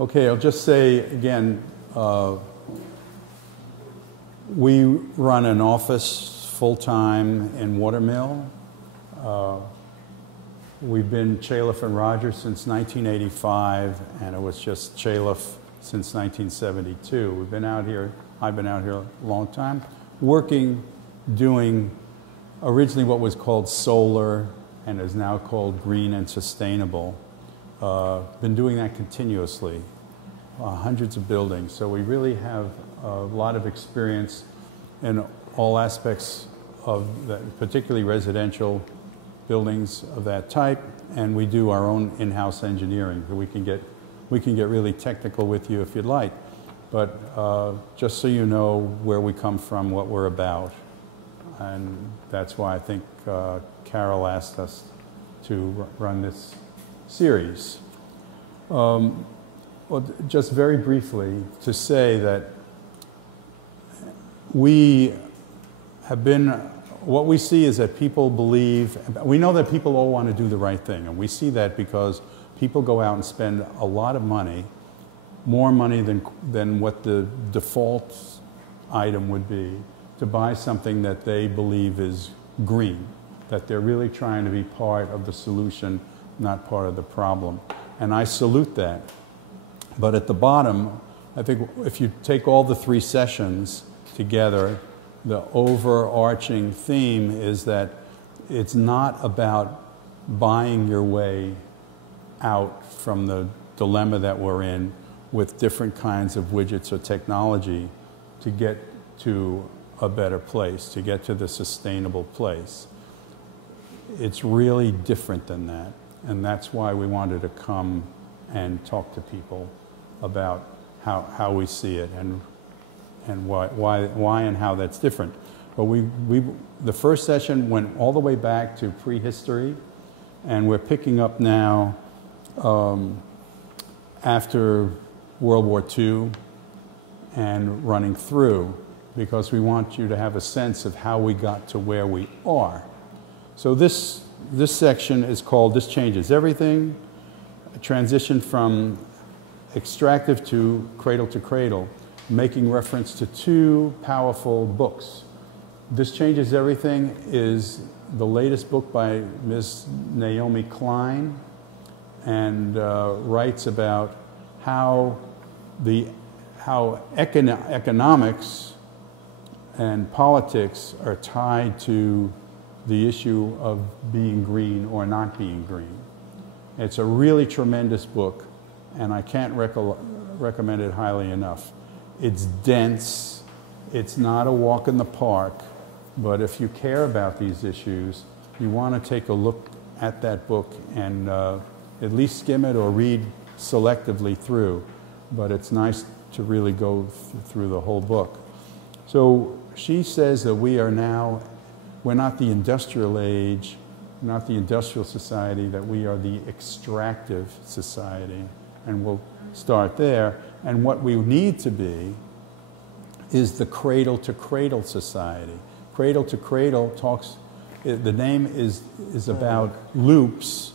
Okay, I'll just say again, we run an office full-time in Watermill. We've been Chaleff and Rogers since 1985, and it was just Chaleff since 1972. We've been out here, I've been out here a long time, working, doing originally what was called solar and is now called green and sustainable. Been doing that continuously, hundreds of buildings. So we really have a lot of experience in all aspects of that, particularly residential buildings of that type, and we do our own in-house engineering. We can get really technical with you if you'd like, but just so you know where we come from, what we're about, and that's why I think Carol asked us to run this series. Well, just very briefly to say that we have been, what we see is that people believe, we know that people all want to do the right thing, and we see that because people go out and spend a lot of money, more money than what the default item would be, to buy something that they believe is green, that they're really trying to be part of the solution, not part of the problem. And I salute that. But at the bottom, I think if you take all the 3 sessions together, the overarching theme is that it's not about buying your way out from the dilemma that we're in with different kinds of widgets or technology to get to a better place, to get to the sustainable place. It's really different than that, and that's why we wanted to come and talk to people about how we see it and why and how that's different. But the first session went all the way back to prehistory, and we're picking up now after World War II and running through, because we want you to have a sense of how we got to where we are. So this section is called This Changes Everything, a transition from extractive to cradle-to-cradle, making reference to 2 powerful books. This Changes Everything is the latest book by Ms. Naomi Klein, and writes about how economics and politics are tied to the issue of being green or not being green. It's a really tremendous book, and I can't recommend it highly enough. It's dense, it's not a walk in the park, but if you care about these issues, you want to take a look at that book and at least skim it or read selectively through, but it's nice to really go through the whole book. So she says that we're not the industrial age, not the industrial society, that we are the extractive society, and we'll start there. And what we need to be is the cradle-to-cradle society. Cradle-to-cradle talks, the name is about loops,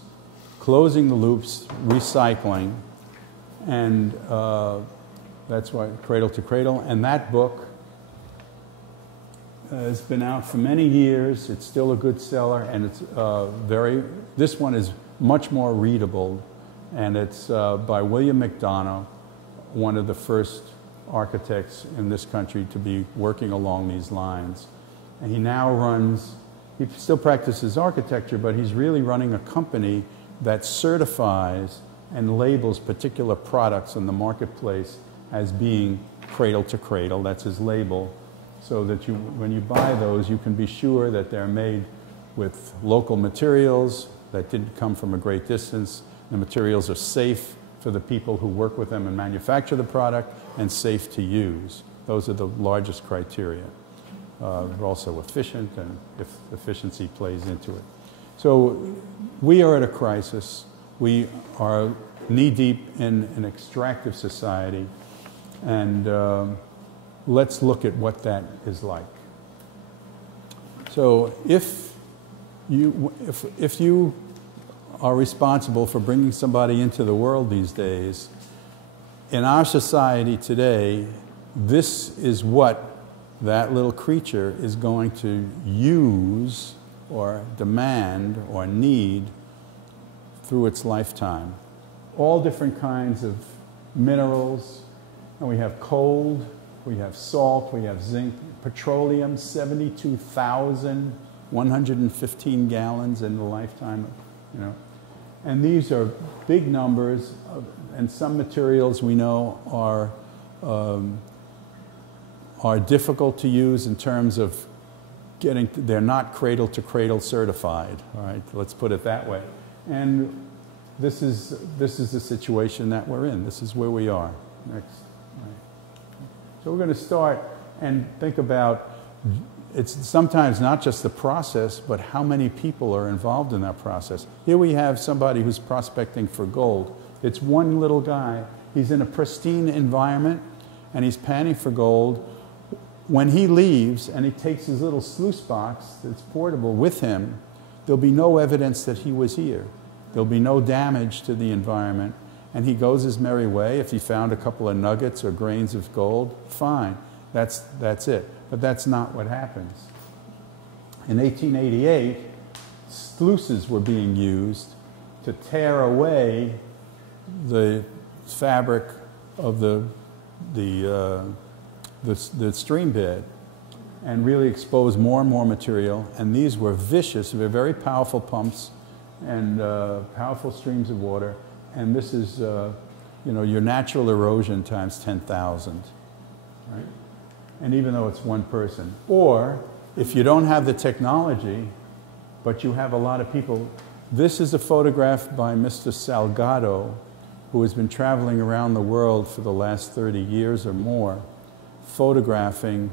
closing the loops, recycling, and that's why Cradle-to-Cradle. And that book has been out for many years. It's still a good seller, and it's this one is much more readable, and it's by William McDonough, one of the first architects in this country to be working along these lines. And he now he still practices architecture, but he's really running a company that certifies and labels particular products in the marketplace as being cradle-to-cradle. That's his label, so that when you buy those, you can be sure that they're made with local materials that didn't come from a great distance. The materials are safe for the people who work with them and manufacture the product, and safe to use. Those are the largest criteria. They're also efficient, and if efficiency plays into it. So we are at a crisis. We are knee-deep in an extractive society, and let's look at what that is like. So if you are responsible for bringing somebody into the world these days, in our society today, this is what that little creature is going to use or demand or need through its lifetime. All different kinds of minerals, and we have coal, we have salt, we have zinc, petroleum, 72,115 gallons in the lifetime, you know. And these are big numbers, and some materials we know are difficult to use in terms of getting, they're not cradle-to-cradle certified, all right? Let's put it that way. And this is the situation that we're in. This is where we are. Next. Right. So we're going to start and think about, it's sometimes not just the process, but how many people are involved in that process. Here we have somebody who's prospecting for gold. It's one little guy. He's in a pristine environment, and he's panning for gold. When he leaves and he takes his little sluice box that's portable with him, there'll be no evidence that he was here. There'll be no damage to the environment, and he goes his merry way. If he found a couple of nuggets or grains of gold, fine, that's it. But that's not what happens. In 1888, sluices were being used to tear away the fabric of the stream bed and really expose more and more material. And these were vicious, they're very powerful pumps and powerful streams of water. And this is, you know, your natural erosion times 10,000, right? And even though it's one person. Or if you don't have the technology, but you have a lot of people, this is a photograph by Mr. Salgado, who has been traveling around the world for the last 30 years or more, photographing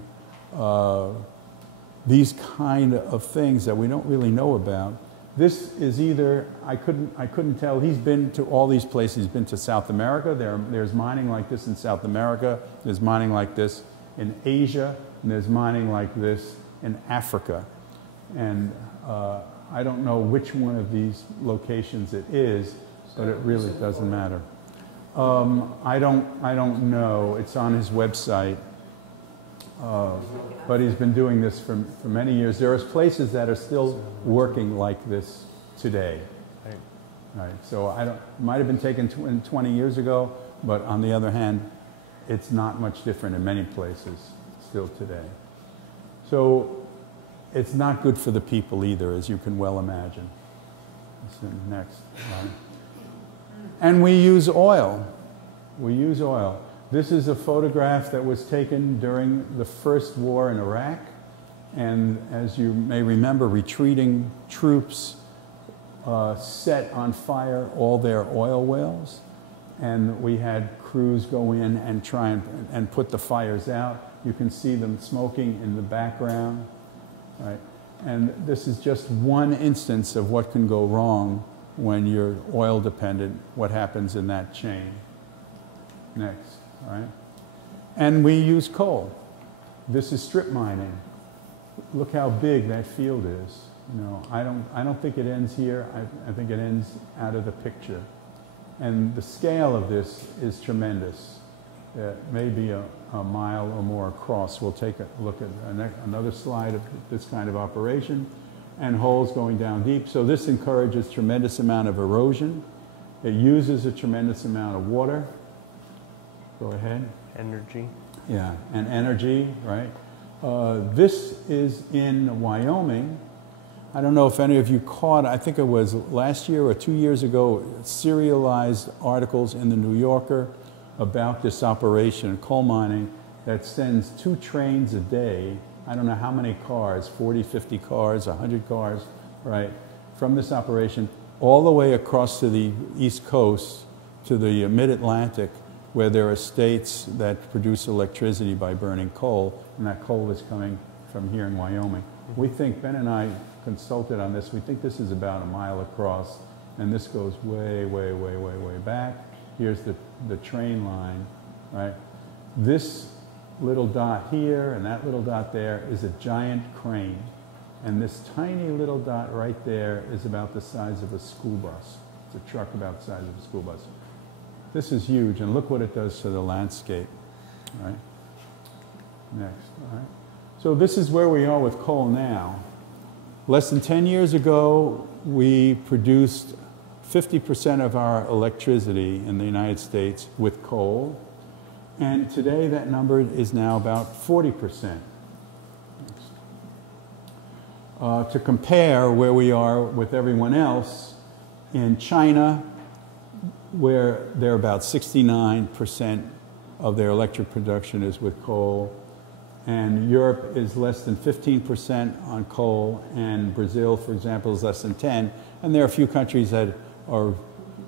these kind of things that we don't really know about. This is either, I couldn't tell, he's been to all these places. He's been to South America, there's mining like this in South America, there's mining like this in Asia, and there's mining like this in Africa. And I don't know which one of these locations it is, but it really doesn't matter. I don't know. It's on his website. But he's been doing this for many years. There are places that are still working like this today. Right. So it might have been taken 20 years ago, but on the other hand, it's not much different in many places still today. So it's not good for the people either, as you can well imagine. Next. Right. And we use oil. We use oil. This is a photograph that was taken during the first war in Iraq. And as you may remember, retreating troops set on fire all their oil wells. And we had crews go in and try and put the fires out. You can see them smoking in the background. Right? And this is just one instance of what can go wrong when you're oil dependent, what happens in that chain. Next, all right? And we use coal. This is strip mining. Look how big that field is. You know, I don't think it ends here. I think it ends out of the picture. And the scale of this is tremendous. Maybe a mile or more across. We'll take a look at another slide of this kind of operation. And holes going down deep. So this encourages tremendous amount of erosion. It uses a tremendous amount of water. Go ahead. Energy. Yeah, and energy, right? This is in Wyoming. I don't know if any of you caught, I think it was last year or 2 years ago, serialized articles in the New Yorker about this operation, coal mining, that sends 2 trains a day. I don't know how many cars, 40, 50 cars, 100 cars, right, from this operation all the way across to the East Coast, to the mid-Atlantic, where there are states that produce electricity by burning coal, and that coal is coming from here in Wyoming. We think, Ben and I consulted on this, we think this is about a mile across, and this goes way, way, way, way, way back. Here's the train line, right? This little dot here and that little dot there is a giant crane. And this tiny little dot right there is about the size of a school bus. It's a truck about the size of a school bus. This is huge, and look what it does to the landscape. All right. Next. All right. So this is where we are with coal now. Less than 10 years ago, we produced 50% of our electricity in the United States with coal, and today that number is now about 40%. To compare where we are with everyone else, in China, where they're about 69% of their electric production is with coal, and Europe is less than 15% on coal, and Brazil, for example, is less than 10%, and there are a few countries that are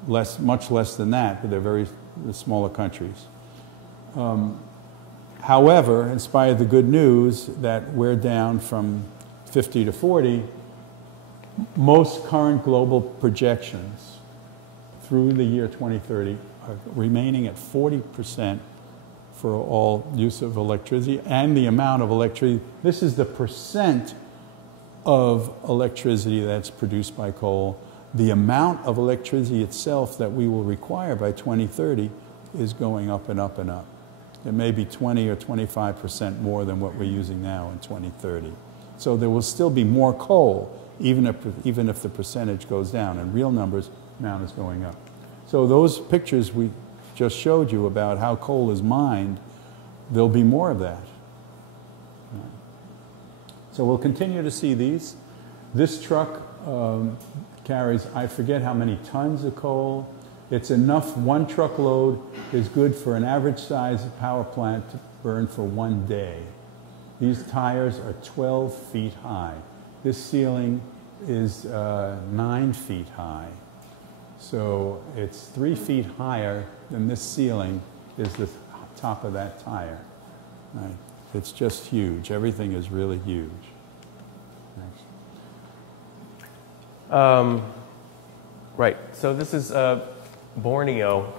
much less than that, but they're very smaller countries. However, in spite of the good news that we're down from 50 to 40, most current global projections through the year 2030 are remaining at 40% for all use of electricity, and the amount of electricity. This is the percent of electricity that's produced by coal. The amount of electricity itself that we will require by 2030 is going up and up and up. It may be 20 or 25% more than what we're using now in 2030. So there will still be more coal, even if the percentage goes down. In real numbers, the amount is going up. So those pictures we just showed you about how coal is mined, there'll be more of that. So we'll continue to see these. This truck carries, I forget how many tons of coal. It's enough, one truckload is good for an average size power plant to burn for 1 day. These tires are 12 feet high. This ceiling is 9 feet high. So it's 3 feet higher than this ceiling is the top of that tire. Right? It's just huge. Everything is really huge. Thanks. Right. So this is Borneo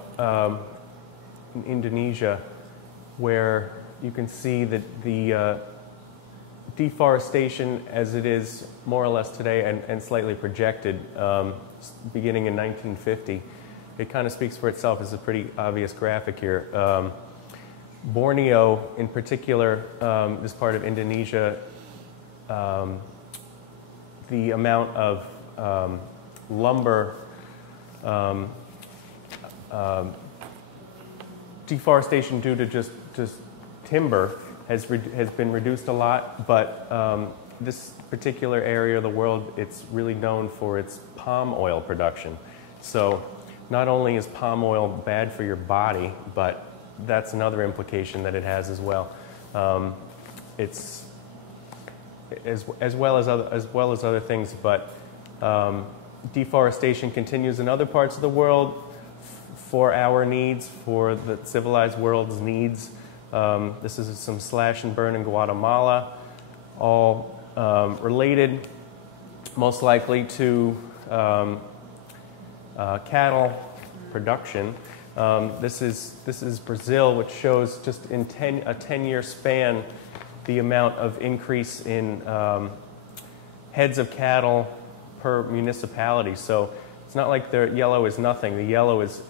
in Indonesia, where you can see that the deforestation as it is more or less today and slightly projected beginning in 1950. It kind of speaks for itself as a pretty obvious graphic here. Borneo, in particular, this part of Indonesia, the amount of lumber deforestation due to just timber has been reduced a lot, but this particular area of the world, it's really known for its palm oil production. So not only is palm oil bad for your body, but that's another implication that it has as well. It's as well as other things, but deforestation continues in other parts of the world for our needs, for the civilized world's needs. This is some slash and burn in Guatemala, all related most likely to cattle production. This is Brazil, which shows just in a 10-year span the amount of increase in heads of cattle per municipality. So it's not like the yellow is nothing. The yellow is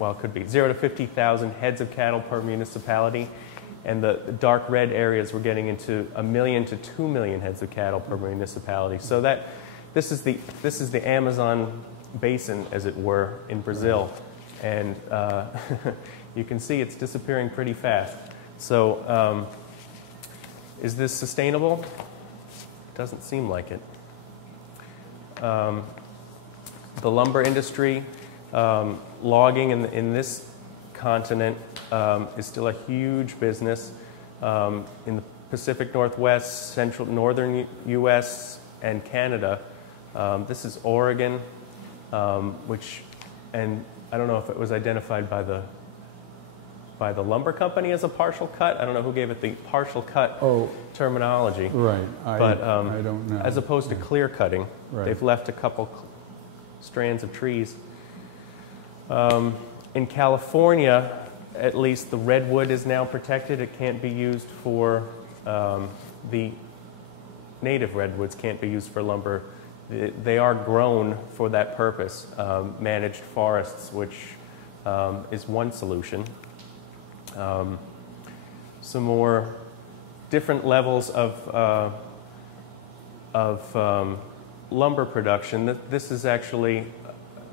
well, it could be 0 to 50,000 heads of cattle per municipality, and the dark red areas we're getting into 1 million to 2 million heads of cattle per municipality. So that this is the Amazon basin, as it were, in Brazil, and you can see it's disappearing pretty fast. So is this sustainable? Doesn't seem like it. The lumber industry, logging in this continent is still a huge business. In the Pacific Northwest, northern U.S., and Canada. This is Oregon, and I don't know if it was identified by the lumber company as a partial cut. I don't know who gave it the partial cut terminology. Right, but I don't know. As opposed to clear cutting, right. They've left a couple strands of trees. In California, at least, the redwood is now protected. It can't be used for the native redwoods can't be used for lumber. They are grown for that purpose. Managed forests, which is one solution. Some more different levels of lumber production. This is actually,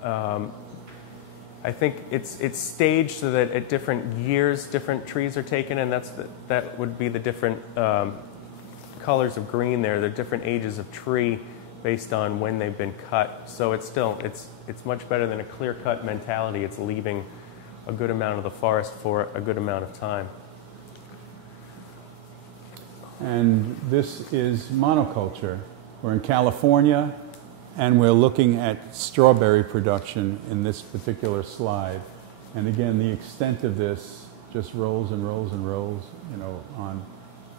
I think it's staged so that at different years, different trees are taken, and that would be the different colors of green there. They're different ages of tree based on when they've been cut. So it's much better than a clear-cut mentality. It's leaving a good amount of the forest for a good amount of time. And this is monoculture. We're in California, and we're looking at strawberry production in this particular slide. And again, the extent of this just rolls and rolls and rolls, you know, on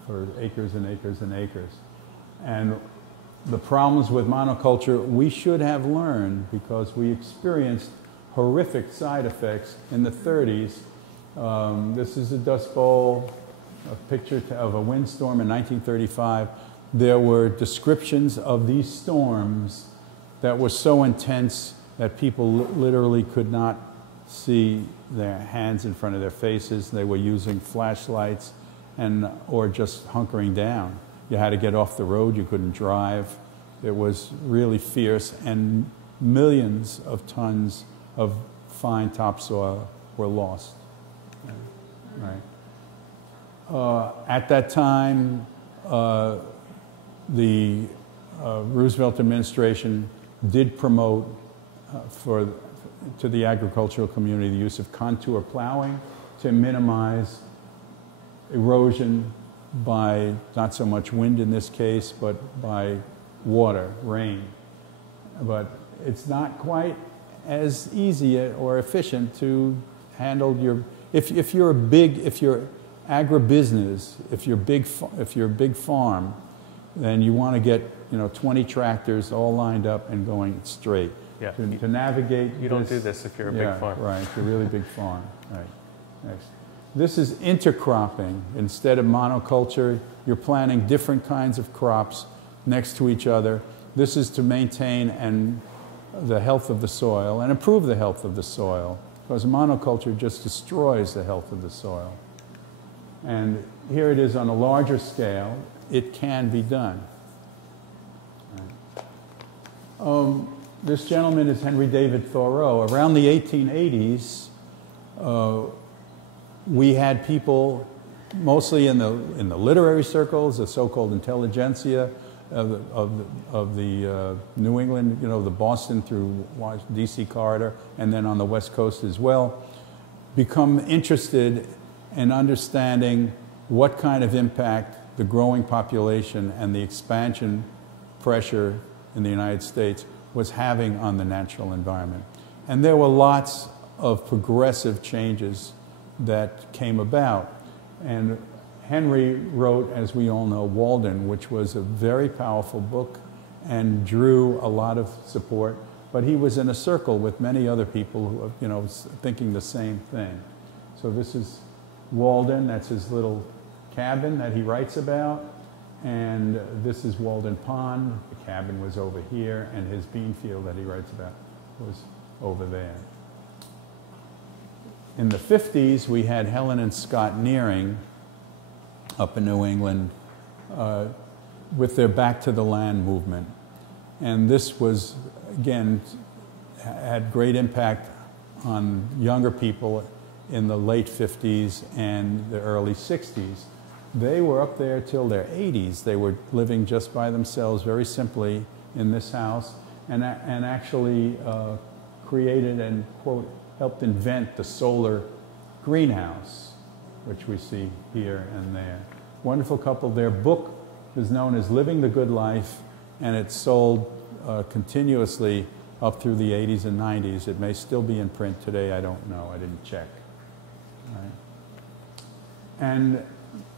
for acres and acres and acres. And the problems with monoculture we should have learned, because we experienced horrific side effects in the 30s. This is a Dust Bowl, a picture of a windstorm in 1935. There were descriptions of these storms that were so intense that people literally could not see their hands in front of their faces. They were using flashlights or just hunkering down. You had to get off the road, you couldn't drive. It was really fierce, and millions of tons of fine topsoil were lost. Right. At that time, the Roosevelt administration did promote to the agricultural community the use of contour plowing to minimize erosion by not so much wind in this case, but by water, rain. But it's not quite as easy or efficient to handle your, if you're agribusiness, if you're a big farm, then you want to get 20 tractors all lined up and going straight. Yeah. To navigate. You don't do this if you're a big farm. Right, it's a really big farm. Right. Next. This is intercropping. Instead of monoculture, you're planting different kinds of crops next to each other. This is to maintain the health of the soil and improve the health of the soil, because monoculture just destroys the health of the soil. And here it is on a larger scale. It can be done. This gentleman is Henry David Thoreau. Around the 1880s, we had people, mostly in the literary circles, the so-called intelligentsia of the New England, the Boston through D.C. corridor, and then on the West Coast as well, become interested in understanding what kind of impact the growing population and the expansion pressure in the United States was having on the natural environment. And there were lots of progressive changes that came about. And Henry wrote, as we all know, Walden, which was a very powerful book and drew a lot of support. But he was in a circle with many other people who, thinking the same thing. So this is Walden. That's his little cabin that he writes about. And this is Walden Pond. The cabin was over here, and his bean field that he writes about was over there. In the 50s, we had Helen and Scott Nearing up in New England with their Back to the Land movement. And this was, again, had great impact on younger people in the late 50s and the early 60s. They were up there till their 80s. They were living just by themselves, very simply, in this house, and actually created and, quote, helped invent the solar greenhouse, which we see here and there. Wonderful couple. Their book is known as Living the Good Life, and it's sold continuously up through the 80s and 90s. It may still be in print today. I don't know. I didn't check. Right. And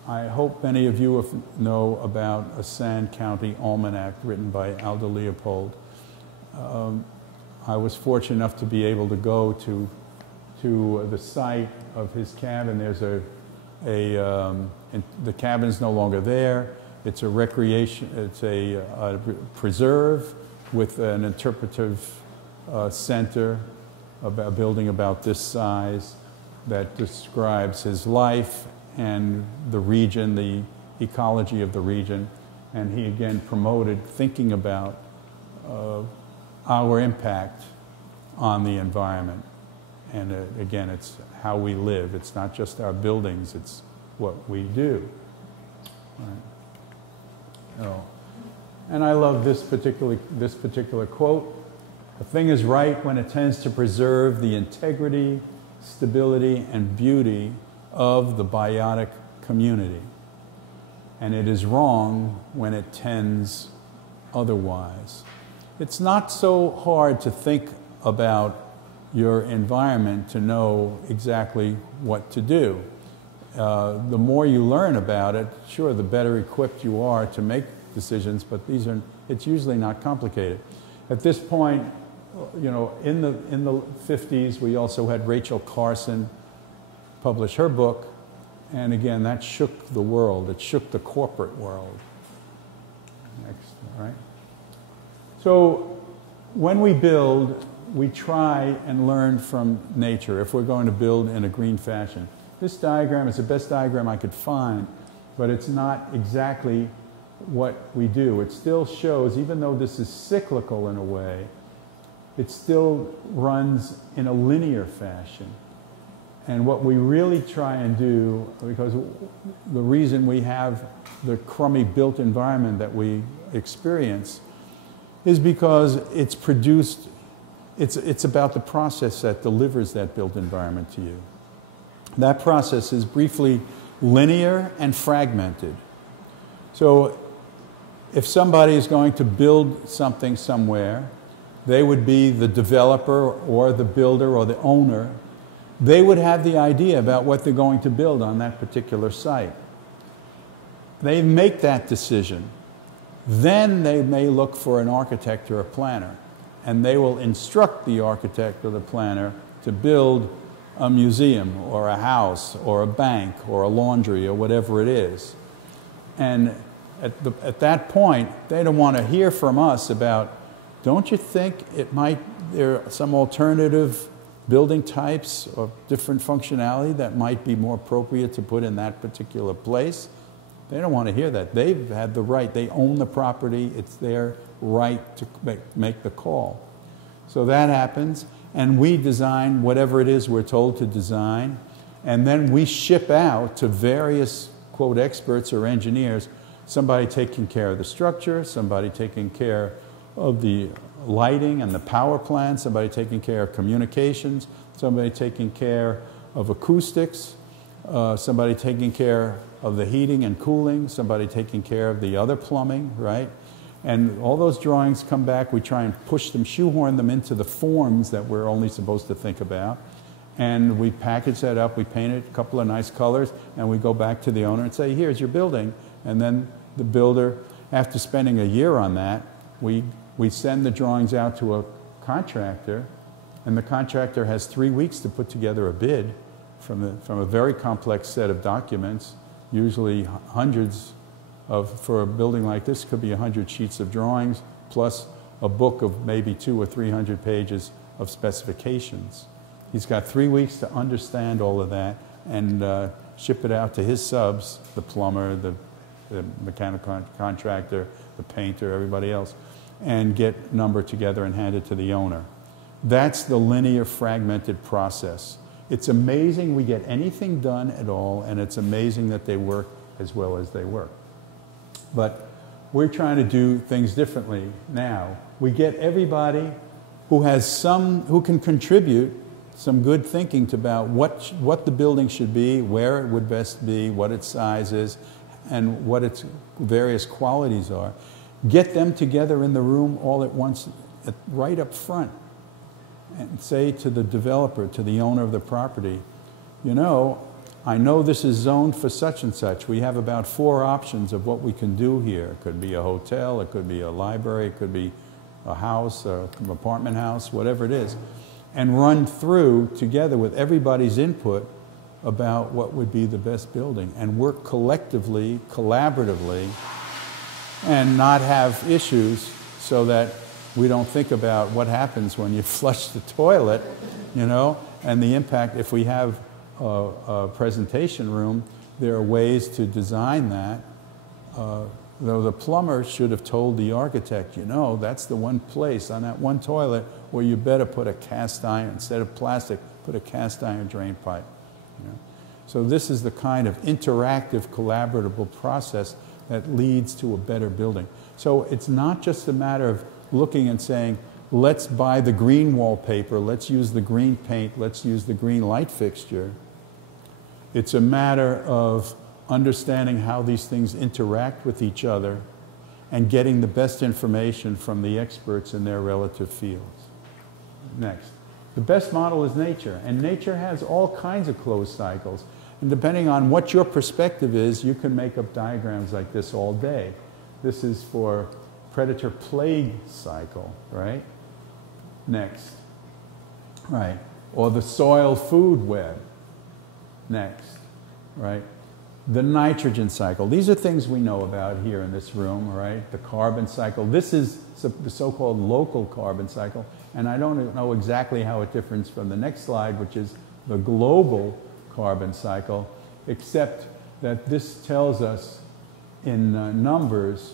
I hope many of you know about a Sand County Almanac written by Aldo Leopold. I was fortunate enough to be able to go to the site of his cabin. There's the cabin's no longer there. It's a recreation, it's a preserve with an interpretive center. a building about this size that describes his life and the region, the ecology of the region. And he again promoted thinking about our impact on the environment. And again, it's how we live. It's not just our buildings, it's what we do. Right. Oh. And I love this particular quote. A thing is right when it tends to preserve the integrity, stability, and beauty of the biotic community. And it is wrong when it tends otherwise. It's not so hard to think about your environment to know exactly what to do. The more you learn about it, sure, the better equipped you are to make decisions, but it's usually not complicated. At this point, you know, in the 50s, we also had Rachel Carson publish her book, and again, that shook the world. It shook the corporate world. Next, all right? So when we build, we try and learn from nature if we're going to build in a green fashion. This diagram is the best diagram I could find, but it's not exactly what we do. It still shows, even though this is cyclical in a way, it still runs in a linear fashion. And what we really try and do, because the reason we have the crummy built environment that we experience is because it's produced, it's about the process that delivers that built environment to you. That process is briefly linear and fragmented. So if somebody is going to build something somewhere, they would be the developer or the builder or the owner. They would have the idea about what they're going to build on that particular site. They make that decision. Then they may look for an architect or a planner, and they will instruct the architect or the planner to build a museum or a house or a bank or a laundry or whatever it is. And at that point, they don't want to hear from us about, don't you think there are some alternative building types or different functionality that might be more appropriate to put in that particular place? They don't want to hear that. They've had the right. They own the property. It's their right to make the call. So that happens, and we design whatever it is we're told to design, and then we ship out to various, quote, experts or engineers, somebody taking care of the structure, somebody taking care of the lighting and the power plant, somebody taking care of communications, somebody taking care of acoustics, somebody taking care of the heating and cooling, somebody taking care of the other plumbing, right? And all those drawings come back, we try and push them, shoehorn them into the forms that we're only supposed to think about. And we package that up, we paint it a couple of nice colors, and we go back to the owner and say, here's your building. And then the builder, after spending a year on that, we send the drawings out to a contractor, and the contractor has 3 weeks to put together a bid from a very complex set of documents, usually hundreds of, for a building like this, could be 100 sheets of drawings, plus a book of maybe 200 or 300 pages of specifications. He's got 3 weeks to understand all of that and ship it out to his subs, the plumber, the mechanical contractor, the painter, everybody else, and get number together and hand it to the owner. That's the linear fragmented process. It's amazing we get anything done at all, and it's amazing that they work as well as they work. But we're trying to do things differently now. We get everybody who can contribute some good thinking about what the building should be, where it would best be, what its size is, and what its various qualities are. Get them together in the room all at once, right up front, and say to the developer, to the owner of the property, you know, I know this is zoned for such and such. We have about 4 options of what we can do here. It could be a hotel, it could be a library, it could be a house, an apartment house, whatever it is. And run through together with everybody's input about what would be the best building, and work collectively, collaboratively, and not have issues, so that we don't think about what happens when you flush the toilet, you know, and the impact. If we have a presentation room, there are ways to design that. Though the plumber should have told the architect, you know, that's the one place on that one toilet where you better put a cast iron, instead of plastic, put a cast iron drain pipe. You know? So this is the kind of interactive, collaborative process that leads to a better building. So it's not just a matter of looking and saying, let's buy the green wallpaper, let's use the green paint, let's use the green light fixture. It's a matter of understanding how these things interact with each other and getting the best information from the experts in their relative fields. Next. The best model is nature, and nature has all kinds of closed cycles. And depending on what your perspective is, you can make up diagrams like this all day. This is for predator-plague cycle, right? Next. Right. Or the soil-food web. Next. Right. The nitrogen cycle. These are things we know about here in this room, right? The carbon cycle. This is the so-called local carbon cycle, and I don't know exactly how it differs from the next slide, which is the global carbon cycle, except that this tells us in numbers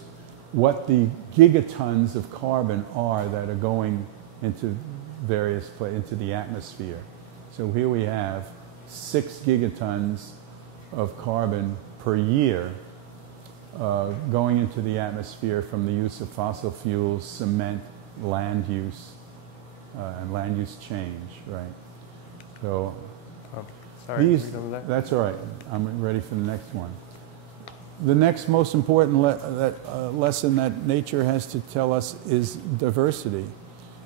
what the gigatons of carbon are that are going into various places, into the atmosphere. So here we have 6 gigatons of carbon per year going into the atmosphere from the use of fossil fuels, cement, land use, and land use change, right? So sorry, that's all right. I'm ready for the next one. The next most important lesson that nature has to tell us is diversity.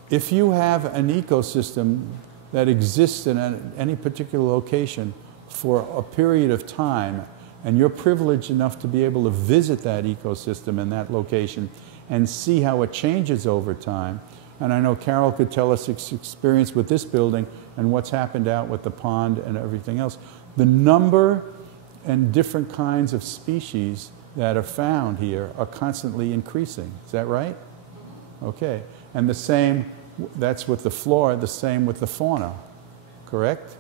If you have an ecosystem that exists in any particular location for a period of time, and you're privileged enough to be able to visit that ecosystem in that location and see how it changes over time. And I know Carol could tell us his experience with this building and what's happened out with the pond and everything else. The number and different kinds of species that are found here are constantly increasing. Is that right? Okay. And the same, that's with the flora, the same with the fauna. Correct?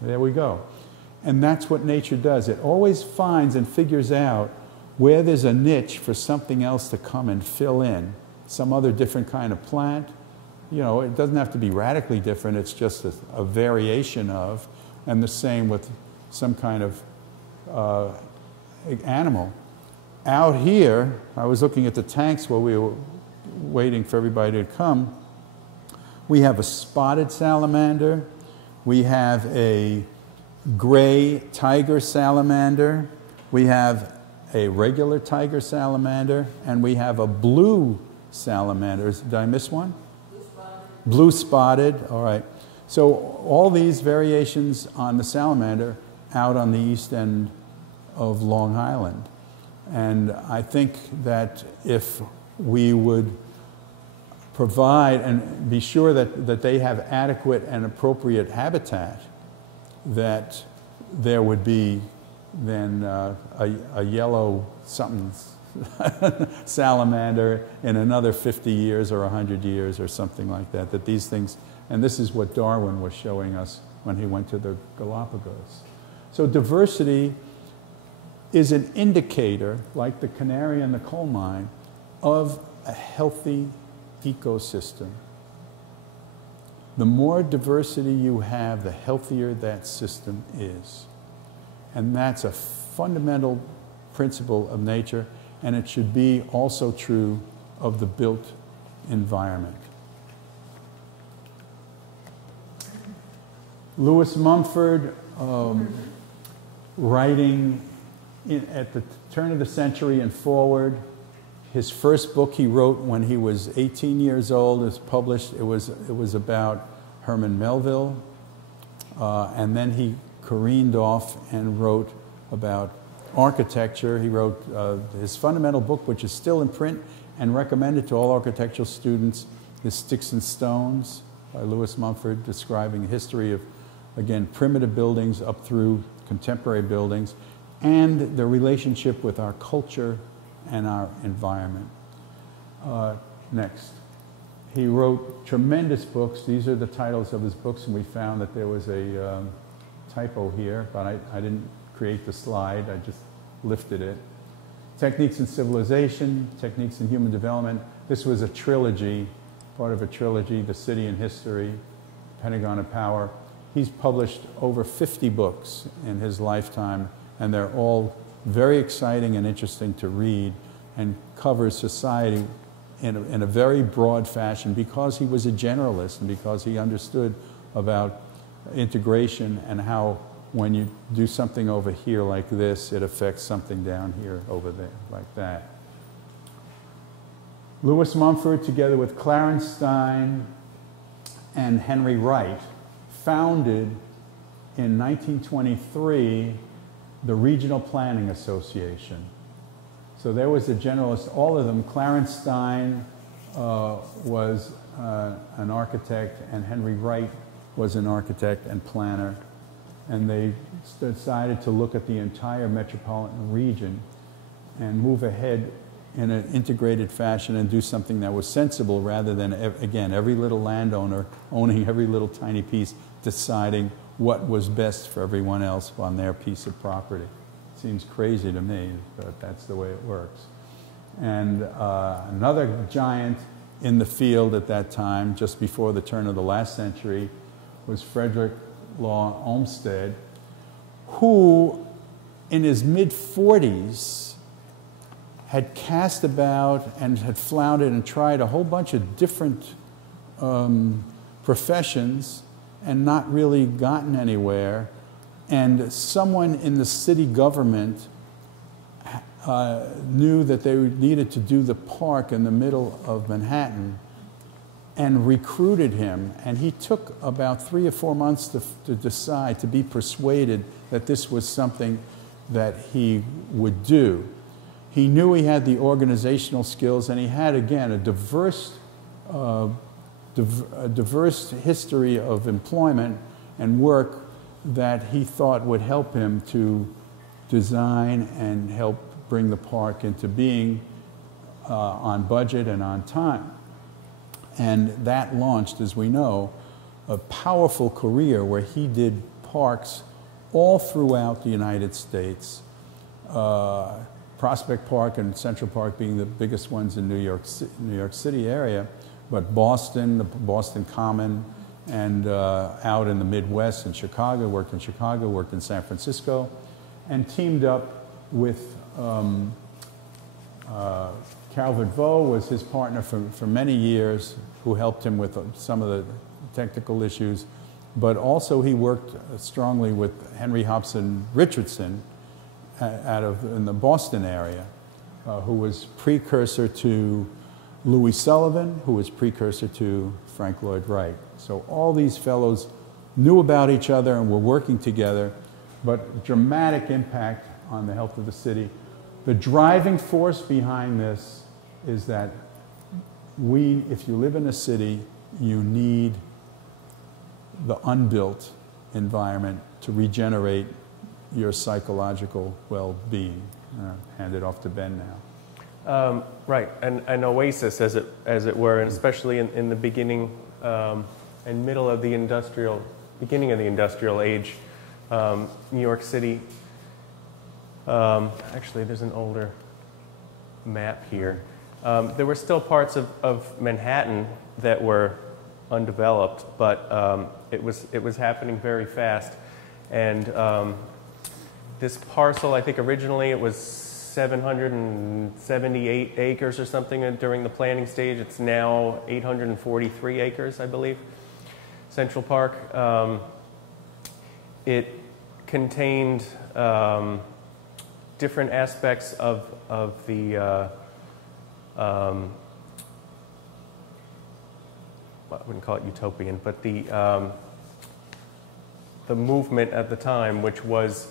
There we go. And that's what nature does. It always finds and figures out where there's a niche for something else to come and fill in. Some other different kind of plant. You know, it doesn't have to be radically different. It's just a variation of, and the same with some kind of animal. Out here, I was looking at the tanks while we were waiting for everybody to come. We have a spotted salamander. We have a gray tiger salamander, we have a regular tiger salamander, and we have a blue salamander. Did I miss one? Blue spotted, all right. So all these variations on the salamander out on the east end of Long Island. And I think that if we would provide and be sure that they have adequate and appropriate habitat, that there would be then a yellow something salamander in another 50 years or 100 years or something like that, that these things, and this is what Darwin was showing us when he went to the Galapagos. So diversity is an indicator, like the canary in the coal mine, of a healthy ecosystem. The more diversity you have, the healthier that system is. And that's a fundamental principle of nature, and it should be also true of the built environment. Lewis Mumford, writing at the turn of the century and forward, his first book he wrote when he was 18 years old is published. It was about Herman Melville, and then he careened off and wrote about architecture. He wrote his fundamental book, which is still in print and recommended to all architectural students, is Sticks and Stones by Lewis Mumford, describing the history of, again, primitive buildings up through contemporary buildings and the relationship with our culture and our environment. Next. He wrote tremendous books. These are the titles of his books, and we found that there was a typo here, but I didn't create the slide, I just lifted it. Techniques in Civilization, Techniques in Human Development. This was a trilogy, part of a trilogy, The City in History, Pentagon of Power. He's published over 50 books in his lifetime, and they're all very exciting and interesting to read, and covers society in a very broad fashion because he was a generalist and because he understood about integration and how when you do something over here like this, it affects something down here over there, like that. Lewis Mumford, together with Clarence Stein and Henry Wright, founded in 1923 the Regional Planning Association. So there was a generalist, all of them. Clarence Stein was an architect, and Henry Wright was an architect and planner. And they decided to look at the entire metropolitan region and move ahead in an integrated fashion and do something that was sensible rather than, again, every little landowner owning every little tiny piece, deciding what was best for everyone else on their piece of property. Seems crazy to me, but that's the way it works. And another giant in the field at that time, just before the turn of the last century, was Frederick Law Olmsted, who in his mid-40s had cast about and had floundered and tried a whole bunch of different professions and not really gotten anywhere. And someone in the city government knew that they needed to do the park in the middle of Manhattan and recruited him. And he took about 3 or 4 months to decide, to be persuaded that this was something that he would do. He knew he had the organizational skills, and he had, again, a diverse history of employment and work that he thought would help him to design and help bring the park into being on budget and on time. And that launched, as we know, a powerful career where he did parks all throughout the United States. Prospect Park and Central Park being the biggest ones in New York City area, but Boston, the Boston Common, and out in the Midwest in Chicago, worked in San Francisco, and teamed up with Calvert Vaux was his partner for many years, who helped him with some of the technical issues, but also he worked strongly with Henry Hobson Richardson in the Boston area, who was precursor to Louis Sullivan, who was precursor to Frank Lloyd Wright. So all these fellows knew about each other and were working together, but dramatic impact on the health of the city. The driving force behind this is that if you live in a city, you need the unbuilt environment to regenerate your psychological well-being. Hand it off to Ben now. Right, an oasis, as it were, and especially in the beginning and middle of the beginning of the industrial age, New York City. Actually, there's an older map here. There were still parts of Manhattan that were undeveloped, but it was happening very fast. And this parcel, I think originally it was 778 acres or something during the planning stage. It's now 843 acres, I believe, Central Park. It contained different aspects of the I wouldn't call it utopian, but the movement at the time, which was,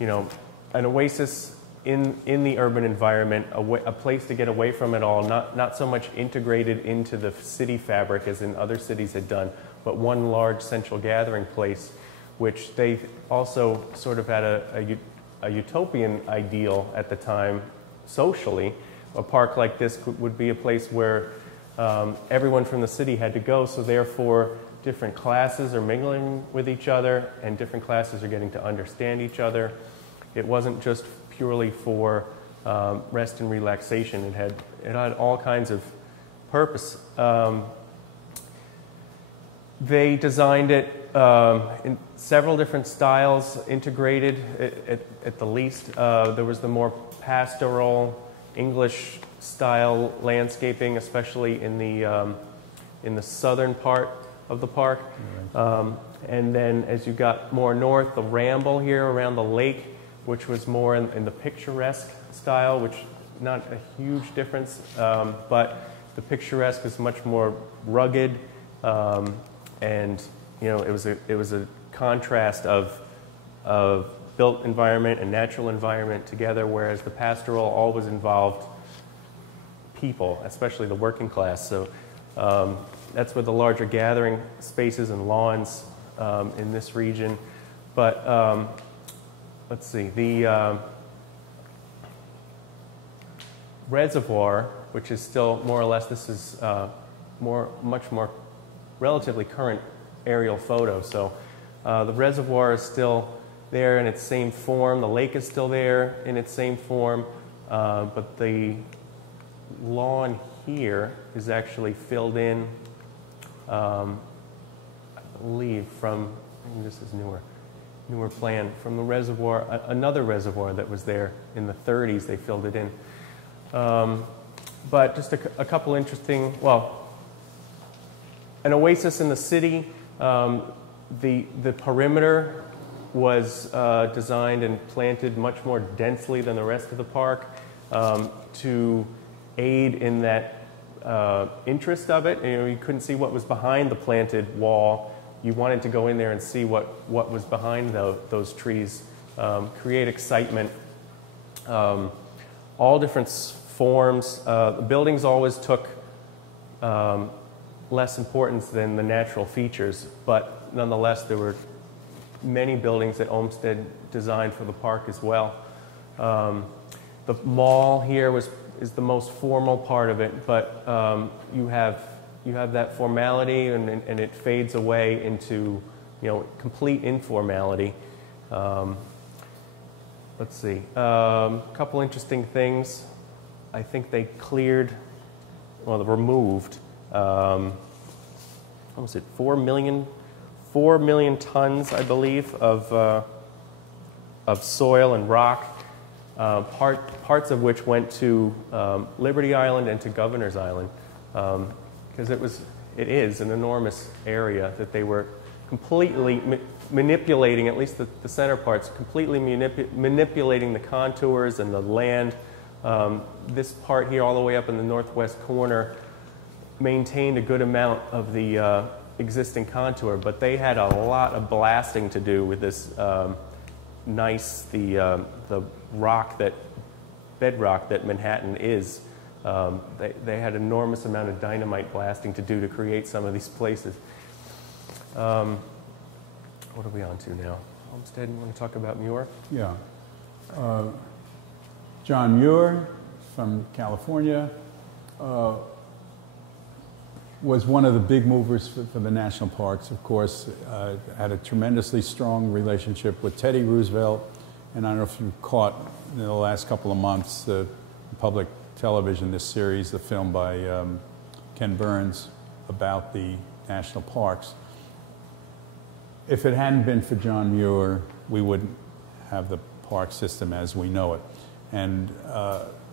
an oasis in the urban environment, a place to get away from it all, not so much integrated into the city fabric as in other cities had done, but one large central gathering place, which they also sort of had a utopian ideal at the time socially. A park like this would be a place where everyone from the city had to go, so therefore different classes are mingling with each other and different classes are getting to understand each other. It wasn't just purely for rest and relaxation. It had all kinds of purpose. They designed it in several different styles, integrated at the least. There was the more pastoral English style landscaping, especially in the southern part of the park. And then as you got more north, the ramble here around the lake, which was more in the picturesque style, which not a huge difference, but the picturesque is much more rugged, and you know, it was a contrast of built environment and natural environment together, whereas the pastoral always involved people, especially the working class. So that's where the larger gathering spaces and lawns in this region. But let's see, the reservoir, which is still more or less, this is much more relatively current aerial photo. So the reservoir is still there in its same form. The lake is still there in its same form, but the lawn here is actually filled in, I believe, from, this is newer plan, from the reservoir, another reservoir that was there in the 30s, they filled it in. But just a couple interesting, well, an oasis in the city. The perimeter was designed and planted much more densely than the rest of the park to aid in that interest of it. You know, you couldn't see what was behind the planted wall. You wanted to go in there and see what was behind those trees, create excitement. All different forms. The buildings always took less importance than the natural features, but nonetheless there were many buildings that Olmsted designed for the park as well. The mall here is the most formal part of it, but you have that formality, and it fades away into, you know, complete informality. Let's see, a couple interesting things. I think they cleared, well, they removed, what was it, 4 million tons, I believe, of soil and rock, parts of which went to Liberty Island and to Governor's Island, because it is an enormous area that they were completely manipulating, at least the center parts, completely manipulating the contours and the land. This part here, all the way up in the northwest corner, maintained a good amount of the existing contour, but they had a lot of blasting to do with this the bedrock that Manhattan is. They had an enormous amount of dynamite blasting to do to create some of these places. What are we on to now? Olmsted, you want to talk about Muir? Yeah. John Muir from California was one of the big movers for the national parks, of course. Had a tremendously strong relationship with Teddy Roosevelt, and I don't know if you caught in the last couple of months the public television, this series, the film by Ken Burns about the national parks. If it hadn't been for John Muir, we wouldn't have the park system as we know it. And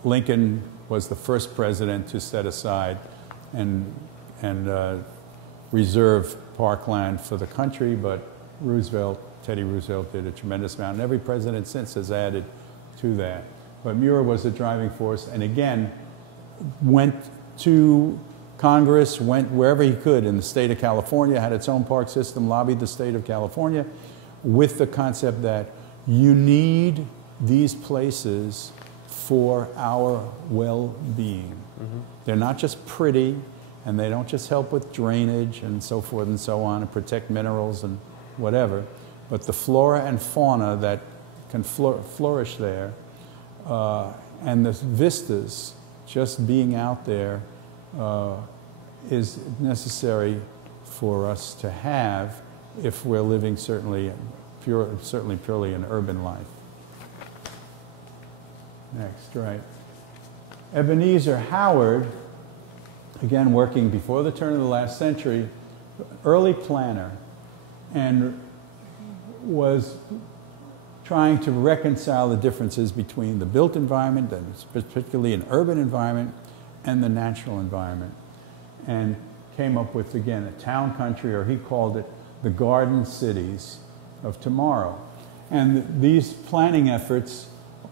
Lincoln was the first president to set aside and reserve parkland for the country, but Teddy Roosevelt did a tremendous amount, and every president since has added to that. But Muir was the driving force, and again, went to Congress, went wherever he could in the state of California, had its own park system, lobbied the state of California with the concept that you need these places for our well-being. Mm-hmm. They're not just pretty, and they don't just help with drainage and so forth and so on, and protect minerals and whatever, but the flora and fauna that can flourish there, and the vistas, just being out there is necessary for us to have if we're living certainly purely an urban life. Next, right. Ebenezer Howard, again working before the turn of the last century, early planner, and was trying to reconcile the differences between the built environment, and particularly an urban environment, and the natural environment. And came up with, again, a town country, or he called it the garden cities of tomorrow. And these planning efforts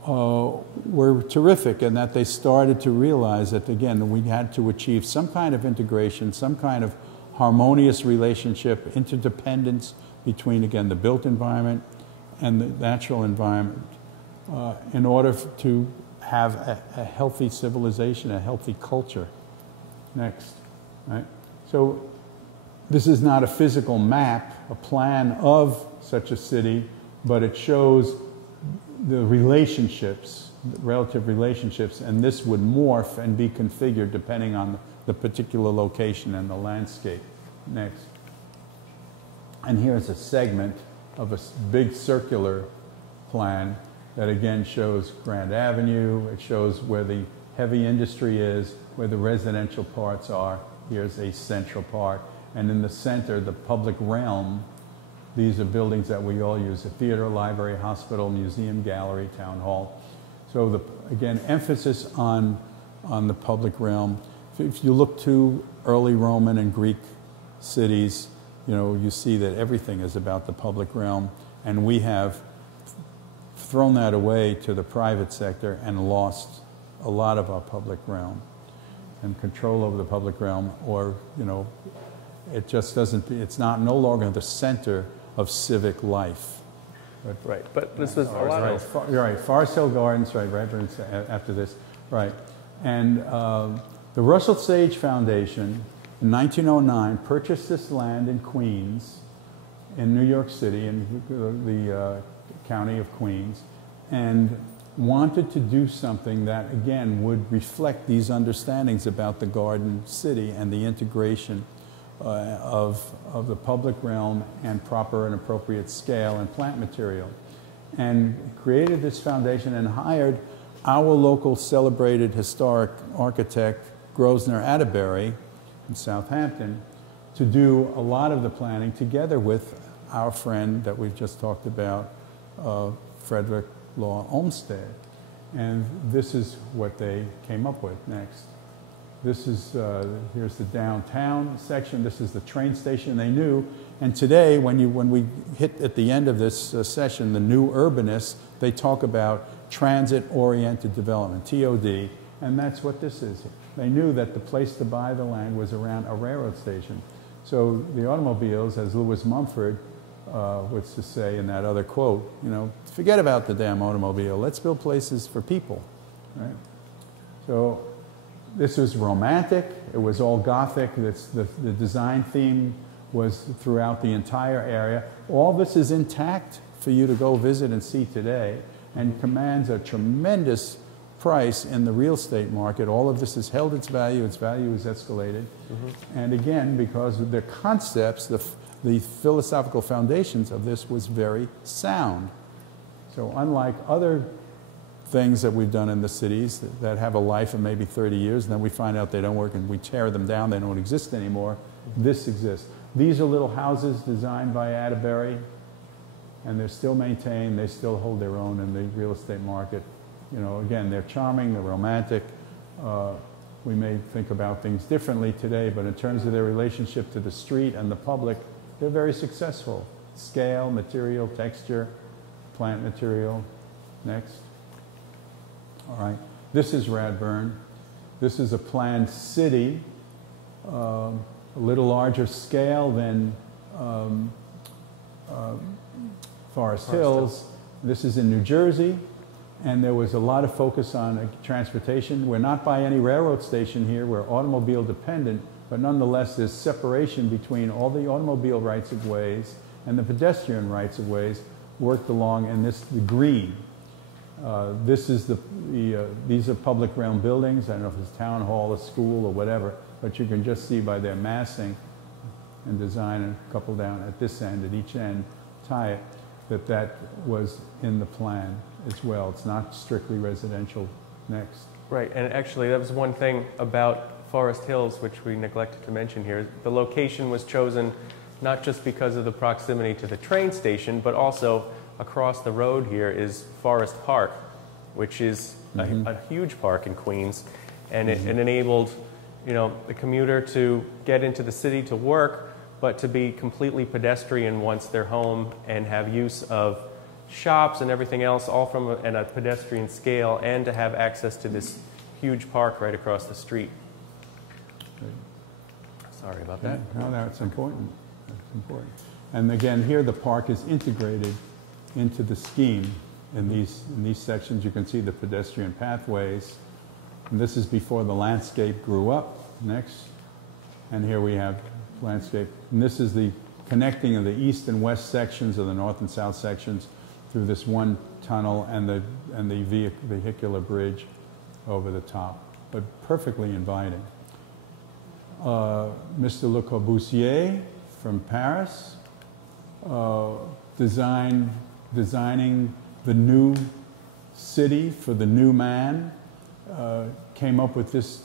were terrific in that they started to realize that, again, we had to achieve some kind of integration, some kind of harmonious relationship, interdependence between, again, the built environment and the natural environment in order to have a healthy civilization, a healthy culture. Next, right? So this is not a physical map, a plan of such a city, but it shows the relationships, the relative relationships, and this would morph and be configured depending on the particular location and the landscape. Next. And here's a segment of a big circular plan that again shows Grand Avenue. It shows where the heavy industry is, where the residential parts are. Here's a central part. And in the center, the public realm. These are buildings that we all use: a theater, library, hospital, museum, gallery, town hall. So again, emphasis on the public realm. If you look to early Roman and Greek cities, you see that everything is about the public realm, and we have thrown that away to the private sector and lost a lot of our public realm and control over the public realm, or it just doesn't. It's no longer the center of civic life. Right, but this was a lot of... You're right, Forest Hill Gardens, right after this, right. And the Russell Sage Foundation in 1909 purchased this land in Queens, in New York City, in the county of Queens, and wanted to do something that, again, would reflect these understandings about the garden city and the integration of the public realm and proper and appropriate scale and plant material, and created this foundation and hired our local celebrated historic architect Grosvenor Atterbury in Southampton to do a lot of the planning together with our friend that we've just talked about, Frederick Law Olmsted. And this is what they came up with next. This is, here's the downtown section. This is the train station they knew. And today, when we hit at the end of this session, the new urbanists, they talk about transit-oriented development, TOD, and that's what this is. They knew that the place to buy the land was around a railroad station. So the automobiles, as Lewis Mumford was to say in that other quote, forget about the damn automobile. Let's build places for people, right? So this was romantic. It was all Gothic. The design theme was throughout the entire area. All this is intact for you to go visit and see today, and commands a tremendous price in the real estate market. All of this has held its value has escalated. Mm-hmm. And again, because of the concepts, the philosophical foundations of this was very sound. So unlike other things that we've done in the cities that have a life of maybe 30 years, and then we find out they don't work and we tear them down, they don't exist anymore, this exists. These are little houses designed by Atterbury, and they're still maintained, they still hold their own in the real estate market. Again, they're charming, they're romantic. We may think about things differently today, but in terms of their relationship to the street and the public, they're very successful. Scale, material, texture, plant material. Next. All right. This is Radburn. This is a planned city, a little larger scale than Forest Hills. This is in New Jersey. And there was a lot of focus on transportation. We're not by any railroad station here. We're automobile dependent, but nonetheless there's separation between all the automobile rights of ways and the pedestrian rights of ways worked along in the green. This is these are public realm buildings. I don't know if it's a town hall, a school, or whatever. but you can just see by their massing and design, and a couple down at this end, at each end, tie it, that was in the plan as well. It's not strictly residential next. Right, and actually that was one thing about Forest Hills, which we neglected to mention here. The location was chosen not just because of the proximity to the train station, but also across the road here is Forest Park, which is a huge park in Queens, and it enabled, you know, the commuter to get into the city to work, but to be completely pedestrian once they're home and have use of shops and everything else, all from a pedestrian scale, and to have access to this huge park right across the street. Sorry about that. No, that's important. That's important. And again, here the park is integrated into the scheme. In these sections, you can see the pedestrian pathways. And this is before the landscape grew up. Next. And here we have landscape. And this is the connecting of the east and west sections, of the north and south sections, through this one tunnel and the vehicular bridge over the top, but perfectly inviting. Mr. Le Corbusier from Paris, designing the new city for the new man, came up with this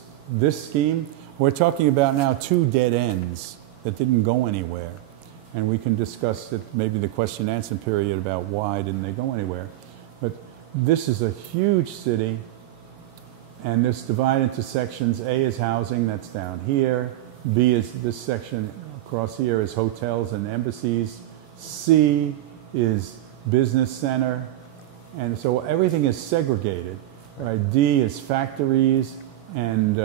scheme. We're talking about now 2 dead ends that didn't go anywhere. And we can discuss it, maybe the question and answer period, about why didn't they go anywhere. But this is a huge city, and this divided into sections. A is housing, that's down here. B is this section across here is hotels and embassies. C is business center. And so everything is segregated. Right? D is factories and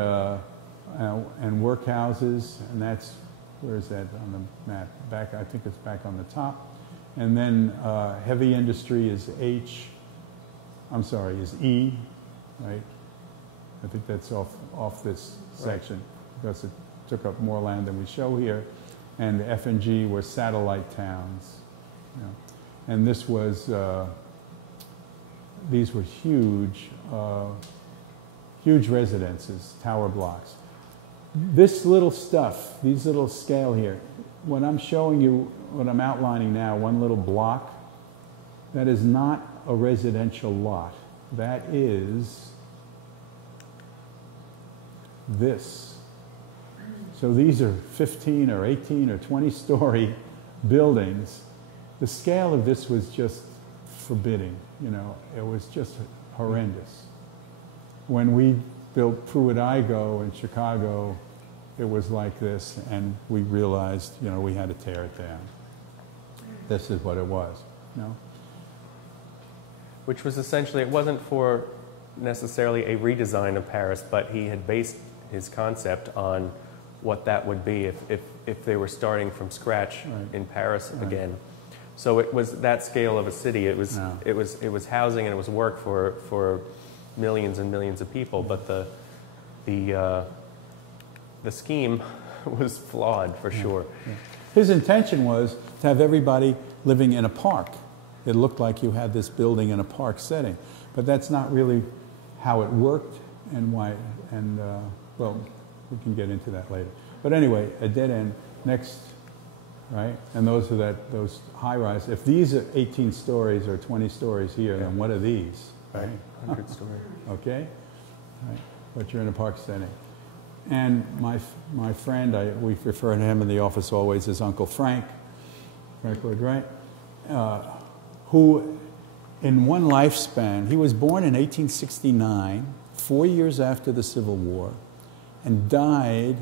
workhouses, and that's, where is that on the map? Back, I think it's back on the top. And then heavy industry is is E, right? I think that's off this section, because it took up more land than we show here. And F and G were satellite towns. You know. And this was, these were huge, huge residences, tower blocks. This little stuff, these little scale here, when I'm showing you, what I'm outlining now, one little block, that is not a residential lot. That is this. So these are 15 or 18 or 20-story buildings. The scale of this was just forbidding, you know. It was just horrendous. When we built Pruitt-Igoe in Chicago, it was like this, and we realized, you know, we had to tear it down. This is what it was, you know? Which was essentially, it wasn't for necessarily a redesign of Paris, but he had based his concept on what that would be if they were starting from scratch in Paris again. So it was that scale of a city. It was housing and it was work for millions and millions of people, but the scheme was flawed for sure. Yeah. His intention was to have everybody living in a park. It looked like you had this building in a park setting, but that's not really how it worked and why. And well, we can get into that later. But anyway, a dead end next, right? And those are those high rise. If these are 18 stories or 20 stories here, then what are these? Right, 100 story. Okay, right. But you're in a park setting. And my friend, we refer to him in the office always as Uncle Frank Wood, right? Who, in one lifespan, he was born in 1869, 4 years after the Civil War, and died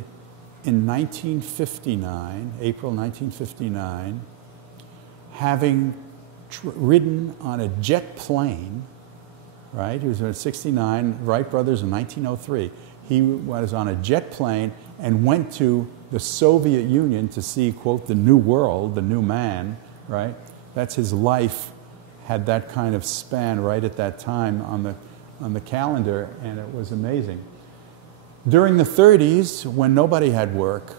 in 1959, April 1959, having ridden on a jet plane, right? He was in 69, Wright brothers in 1903. He was on a jet plane and went to the Soviet Union to see, quote, the new world, the new man, right? That's his life, had that kind of span right at that time on the calendar, and it was amazing. During the 30s, when nobody had work,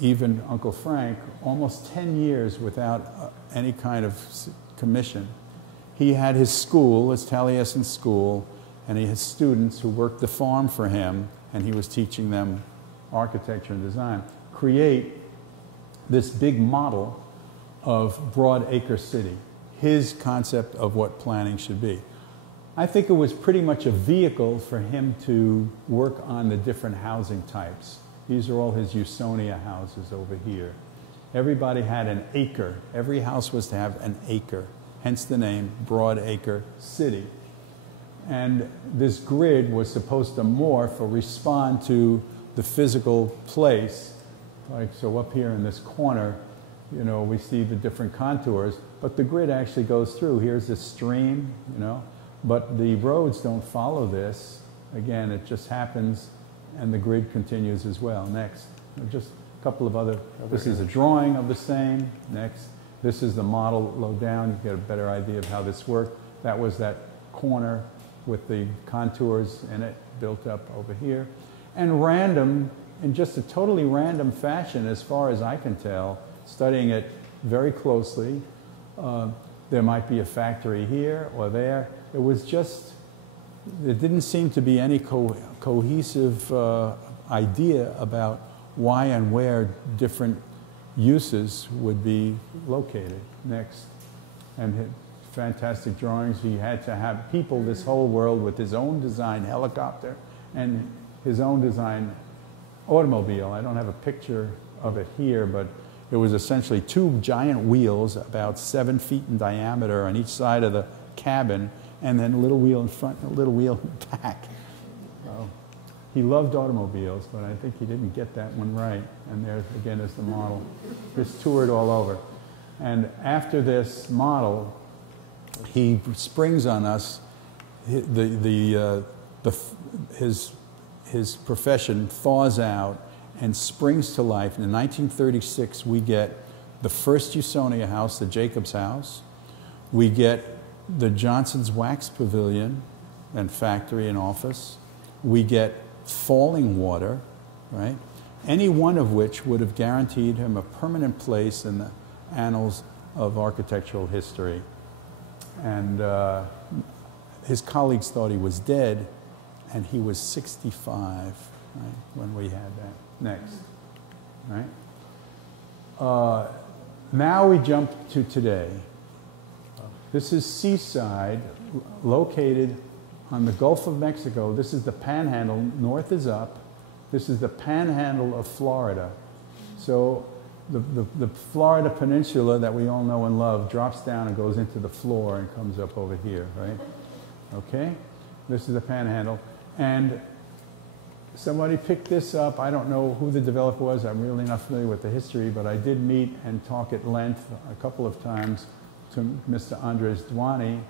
even Uncle Frank, almost 10 years without any kind of commission, he had his school, his Taliesin school, and he had students who worked the farm for him, and he was teaching them architecture and design, create this big model of broad acre city, his concept of what planning should be. I think it was pretty much a vehicle for him to work on the different housing types. These are all his Usonia houses over here. Everybody had an acre. Every house was to have an acre, hence the name broad acre city. And this grid was supposed to morph or respond to the physical place. Like, so up here in this corner, you know, we see the different contours, but the grid actually goes through. Here's the stream, you know, but the roads don't follow this. Again, it just happens, and the grid continues as well. Next, just a couple of other, this is a drawing of the same. Next, this is the model low down. You get a better idea of how this worked. That was that corner with the contours in it built up over here. And random, in just a totally random fashion, as far as I can tell, studying it very closely, there might be a factory here or there. It was just, there didn't seem to be any cohesive idea about why and where different uses would be located. Next. And fantastic drawings. He had to have people this whole world with his own design helicopter and his own design automobile. I don't have a picture of it here, but it was essentially two giant wheels about 7 feet in diameter on each side of the cabin, and then a little wheel in front and a little wheel in back. So he loved automobiles, but I think he didn't get that one right. And there again is the model. Just toured all over. And after this model, he springs on us. His profession thaws out and springs to life. In 1936, we get the first Usonia house, the Jacobs House. We get the Johnson's Wax Pavilion and factory and office. We get Falling Water, right? Any one of which would have guaranteed him a permanent place in the annals of architectural history. And his colleagues thought he was dead, and he was 65, right, when we had that. Next, right? Now we jump to today. This is Seaside, located on the Gulf of Mexico. This is the Panhandle. North is up. This is the Panhandle of Florida. So the Florida Peninsula that we all know and love drops down and goes into the floor and comes up over here, right? Okay? This is the Panhandle. And somebody picked this up. I don't know who the developer was. I'm really not familiar with the history, but I did meet and talk at length a couple of times to Mr. Andres Duani,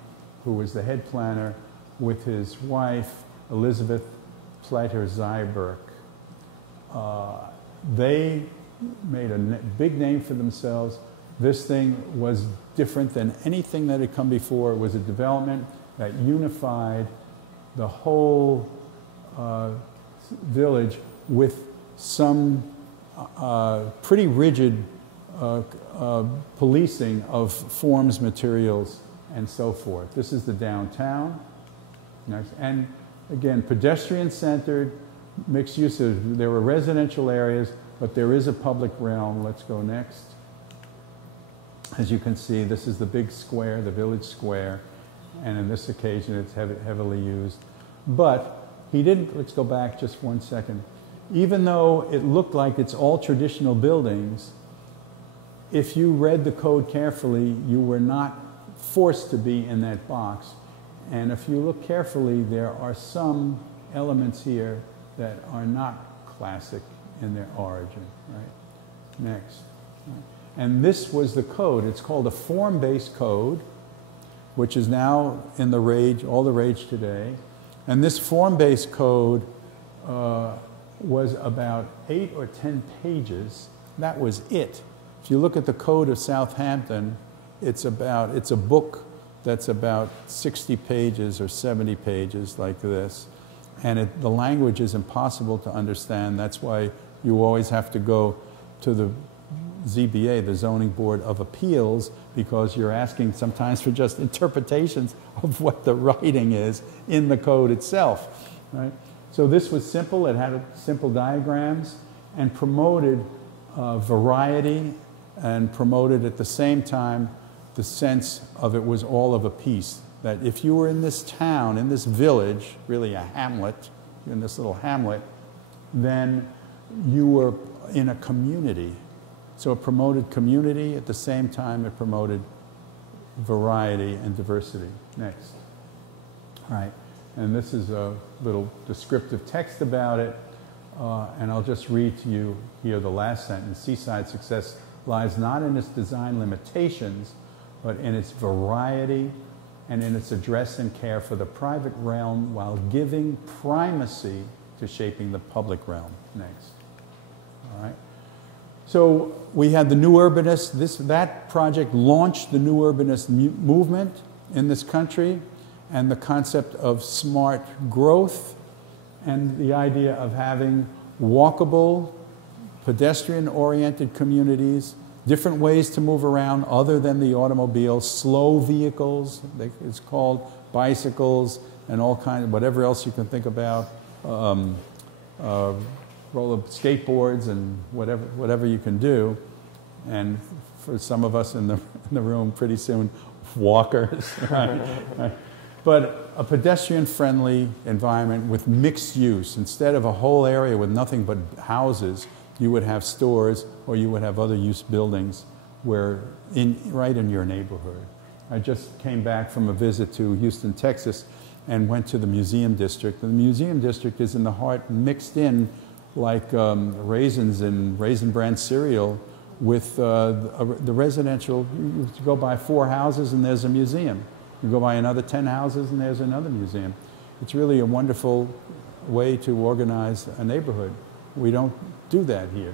who was the head planner, with his wife, Elizabeth Pleiter-Zyberk. They made a big name for themselves. This thing was different than anything that had come before. It was a development that unified the whole village with some pretty rigid policing of forms, materials, and so forth. This is the downtown. Next. And again, pedestrian-centered, mixed use. There were residential areas, but there is a public realm. Let's go next. As you can see, this is the big square, the village square, and in this occasion it's heavily used. But he didn't, let's go back just 1 second. Even though it looked like it's all traditional buildings, if you read the code carefully, you were not forced to be in that box. And if you look carefully, there are some elements here that are not classic in their origin, right? Next. And this was the code. It's called a form-based code, which is now in the rage, all the rage today. And this form-based code was about 8 or 10 pages. That was it. If you look at the Code of Southampton, it's a book that's about 60 pages or 70 pages like this. And the language is impossible to understand. That's why you always have to go to the ZBA, the Zoning Board of Appeals, because you're asking sometimes for just interpretations of what the writing is in the code itself, right? So this was simple. It had simple diagrams. and promoted variety and promoted at the same time the sense of it was all of a piece. That if you were in this town, in this village, really a hamlet, in this little hamlet, then you were in a community. So it promoted community, at the same time it promoted variety and diversity. Next. All right, and this is a little descriptive text about it, and I'll just read to you here the last sentence. Seaside success lies not in its design limitations, but in its variety and in its address and care for the private realm while giving primacy to shaping the public realm. Next. All right. So we had the New Urbanist. That project launched the New Urbanist movement in this country, and the concept of smart growth, and the idea of having walkable, pedestrian-oriented communities, different ways to move around other than the automobile, slow vehicles, it's called, bicycles, and all kinds of whatever else you can think about, roller skateboards and whatever you can do. And for some of us in the room, pretty soon, walkers. Right? But a pedestrian-friendly environment with mixed use. Instead of a whole area with nothing but houses, you would have stores or you would have other use buildings where right in your neighborhood. I just came back from a visit to Houston, Texas, and went to the museum district. And the museum district is in the heart, mixed in like raisins and Raisin Bran cereal with the residential. You go by 4 houses and there's a museum. You go by another 10 houses and there's another museum. It's really a wonderful way to organize a neighborhood. We don't do that here.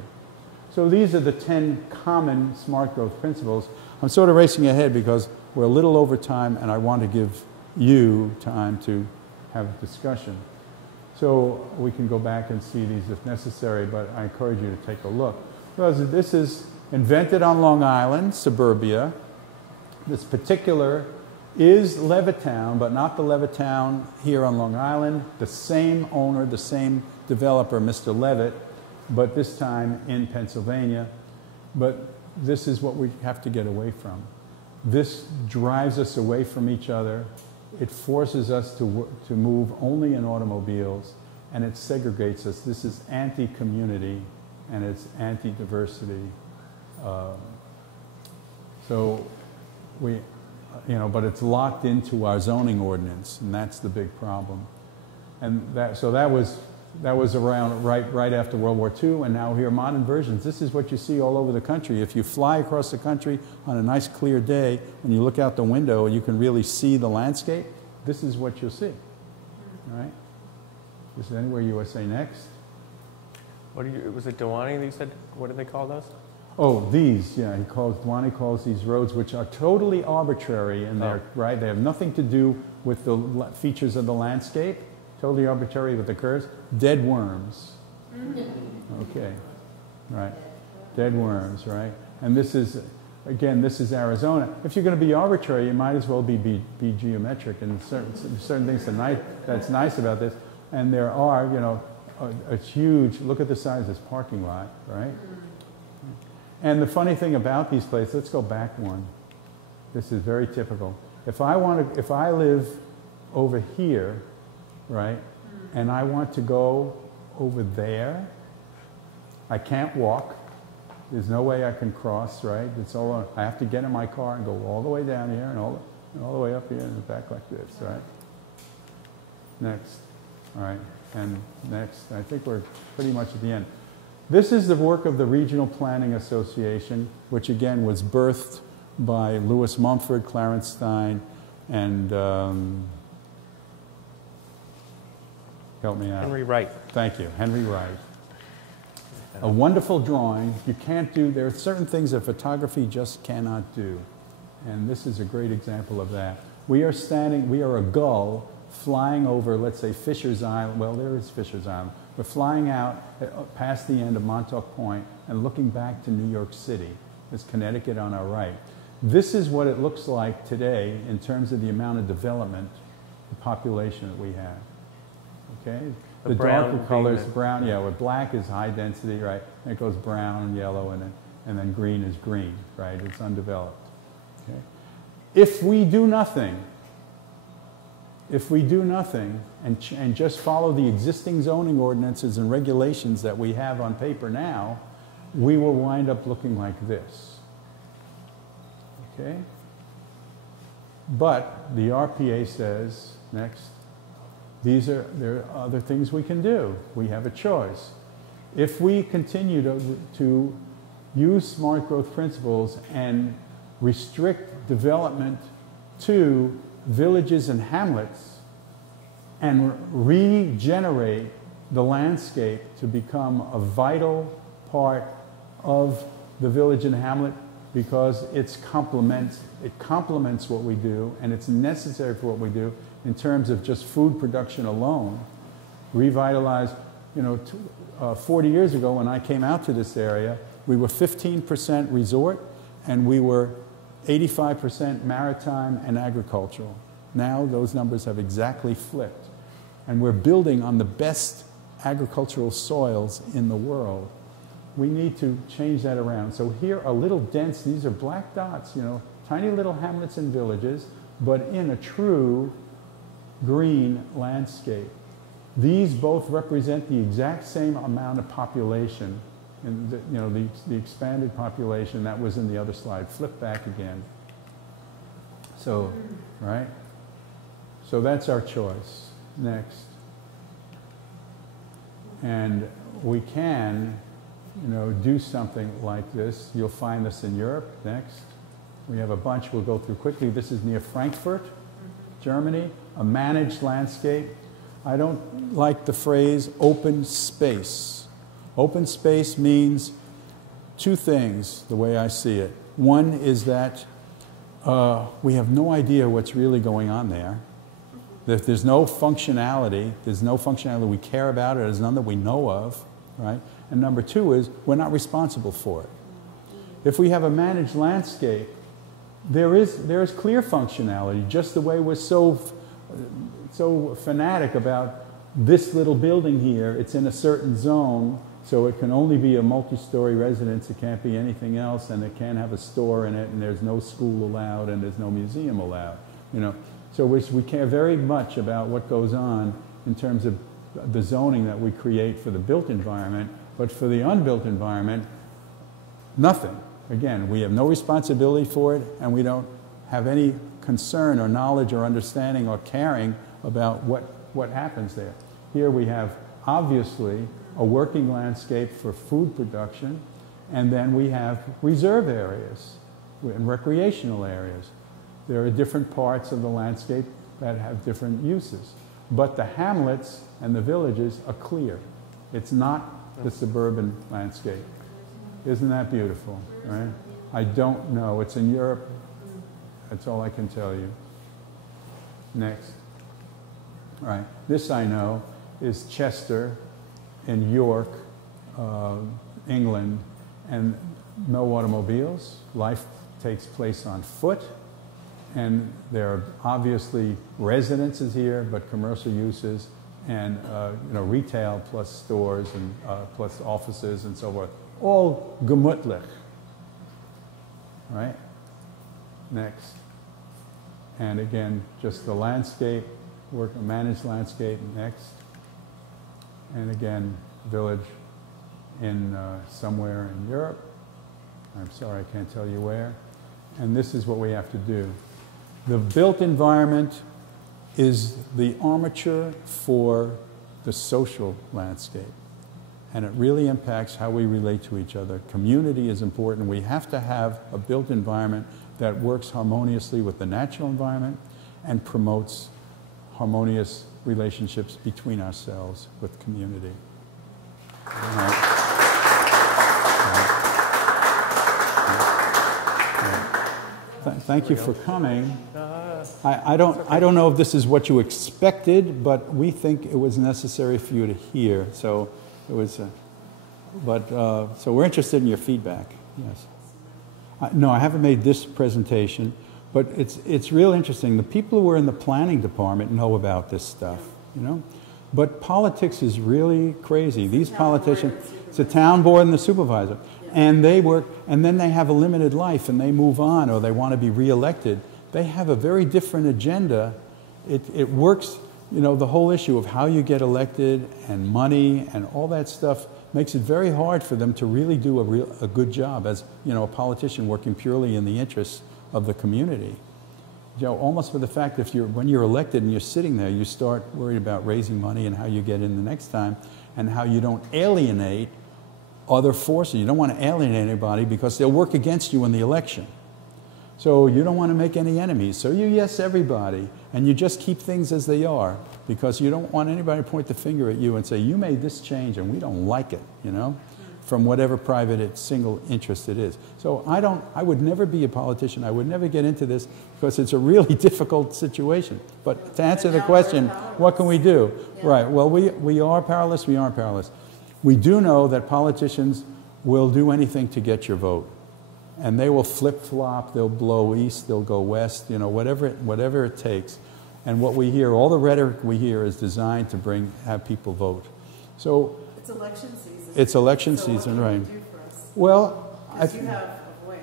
So these are the 10 common smart growth principles. I'm sort of racing ahead because we're a little over time and I want to give you time to have a discussion. So we can go back and see these if necessary, but I encourage you to take a look. Because this is invented on Long Island, suburbia. This particular is Levittown, but not the Levittown here on Long Island. The same owner, the same developer, Mr. Levitt, but this time in Pennsylvania. But this is what we have to get away from. This drives us away from each other. It forces us to move only in automobiles, and it segregates us. This is anti-community, and it's anti-diversity. So we, but it's locked into our zoning ordinance, and that's the big problem. And that was around right after World War II, and now here are modern versions. This is what you see all over the country. If you fly across the country on a nice clear day, when you look out the window and you can really see the landscape, this is what you'll see. All right? This is Anywhere USA Next. Was it Dewani that you said? What do they call those? Oh, these, yeah. Dewani calls these roads, which are totally arbitrary, and they're right. They have nothing to do with the features of the landscape. Totally arbitrary with the curves. Dead worms. Okay, right. Dead worms, right? And this is, again, this is Arizona. If you're going to be arbitrary, you might as well be geometric. And certain things that's nice about this. And there are, a huge. Look at the size of this parking lot, right? And the funny thing about these places, let's go back one. This is very typical. If I live over here, right, and I want to go over there, I can't walk. There's no way I can cross, right? I have to get in my car and go all the way down here and all the way up here and back like this, right? Next. All right, and next. I think we're pretty much at the end. This is the work of the Regional Planning Association, which again was birthed by Lewis Mumford, Clarence Stein, and help me out. Henry Wright. Thank you, Henry Wright. A wonderful drawing. There are certain things that photography just cannot do. And this is a great example of that. We are a gull flying over, let's say, Fisher's Island. Well, there is Fisher's Island. We're flying out past the end of Montauk Point and looking back to New York City. There's Connecticut on our right. This is what it looks like today in terms of the amount of development, the population that we have. Okay? The brown darker being colors, the- brown, yeah, where black is high density, right? And it goes brown, yellow, and then green is green, right? It's undeveloped. Okay? If we do nothing and just follow the existing zoning ordinances and regulations that we have on paper now, we will wind up looking like this. Okay? But the RPA says, next, there are other things we can do. We have a choice. If we continue to use smart growth principles and restrict development to villages and hamlets and regenerate the landscape to become a vital part of the village and hamlet because it complements what we do and it's necessary for what we do in terms of just food production alone. Revitalize, 40 years ago when I came out to this area, we were 15% resort and we were 85% maritime and agricultural. Now those numbers have exactly flipped. And we're building on the best agricultural soils in the world. We need to change that around. So here are little dense, these are black dots, tiny little hamlets and villages, but in a true green landscape. These both represent the exact same amount of population, and the expanded population that was in the other slide. Flip back again. So, right? So that's our choice. Next. And we can, do something like this. You'll find this in Europe. Next. We have a bunch we'll go through quickly. This is near Frankfurt, Germany, a managed landscape. I don't like the phrase open space. Open space means two things, the way I see it. One is that we have no idea what's really going on there. That there's no functionality we care about, or there's none that we know of, right? And number two is we're not responsible for it. If we have a managed landscape, there is clear functionality, just the way we're so fanatic about this little building here. It's in a certain zone, so it can only be a multi-story residence. It can't be anything else, and it can't have a store in it, and there's no school allowed, and there's no museum allowed. So we care very much about what goes on in terms of the zoning that we create for the built environment, but for the unbuilt environment, nothing. Again, we have no responsibility for it, and we don't have any concern or knowledge or understanding or caring about what happens there. Here we have, obviously, a working landscape for food production, and then we have reserve areas and recreational areas. There are different parts of the landscape that have different uses. But the hamlets and the villages are clear. It's not the suburban landscape. Isn't that beautiful, right? I don't know. It's in Europe. That's all I can tell you. Next. All right. This I know is Chester in York, England, and no automobiles. Life takes place on foot. And there are obviously residences here, but commercial uses, and retail plus stores and plus offices and so forth. All gemütlich. Right? Next. And again, just the landscape, managed landscape. Next. And again, village in somewhere in Europe. I'm sorry, I can't tell you where. And this is what we have to do. The built environment is the armature for the social landscape. And it really impacts how we relate to each other. Community is important. We have to have a built environment that works harmoniously with the natural environment and promotes harmonious relationships between ourselves with community. Thank you for coming. I don't know if this is what you expected, but we think it was necessary for you to hear. So it was, so we're interested in your feedback. Yes. No, I haven't made this presentation, but it's real interesting. The people who are in the planning department know about this stuff. But politics is really crazy. These politicians, it's a town board and the supervisor. And they work, and then they have a limited life and they move on or they want to be reelected. They have a very different agenda. It works, you know, the whole issue of how you get elected and money and all that stuff makes it very hard for them to really do a good job as, you know, a politician working purely in the interests of the community. You know, almost for the fact if when you're elected and you're sitting there, you start worried about raising money and how you get in the next time and how you don't alienate other forces. You don't want to alienate anybody because they'll work against you in the election. So you don't want to make any enemies. So you yes everybody, and you just keep things as they are because you don't want anybody to point the finger at you and say, you made this change and we don't like it, you know, from whatever private single interest it is. So I would never be a politician. I would never get into this because it's a really difficult situation. But to answer the question, what can we do? Yeah. Right, well, we are powerless, we aren't powerless. We do know that politicians will do anything to get your vote. And they will flip-flop, they'll blow east, they'll go west, you know, whatever it takes. And what we hear, all the rhetoric we hear is designed to have people vote. So it's election season. It's election season, right. What can you do for us? Well, you have a voice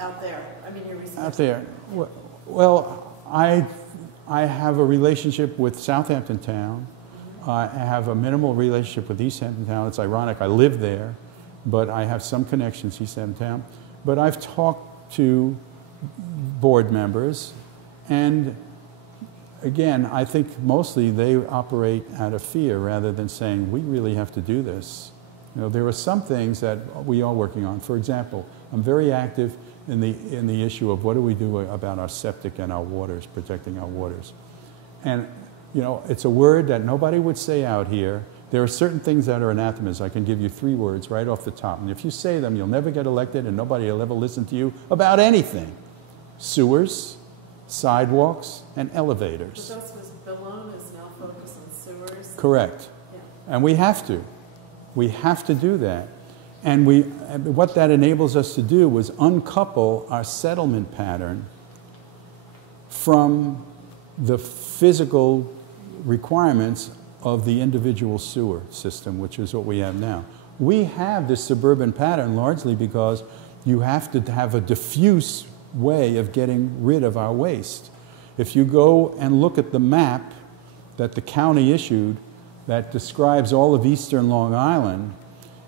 out there. I mean, you're researching. Out there. Well, I have a relationship with Southampton Town. I have a minimal relationship with East Hampton Town. It's ironic, I live there, but I have some connections to East Hampton Town. But I've talked to board members, and again, I think mostly they operate out of fear rather than saying, we really have to do this. You know, there are some things that we are working on. For example, I'm very active in the issue of what do we do about our septic and our waters, protecting our waters. And you know, it's a word that nobody would say out here. There are certain things that are anathemas. I can give you 3 words right off the top. And if you say them, you'll never get elected and nobody will ever listen to you about anything. Sewers, sidewalks, and elevators. But that's what Bellone is now focused on sewers. Correct. Yeah. And we have to. We have to do that. And what that enables us to do was uncouple our settlement pattern from the physical requirements of the individual sewer system, which is what we have now. We have this suburban pattern largely because you have to have a diffuse way of getting rid of our waste. If you go and look at the map that the county issued that describes all of eastern Long Island,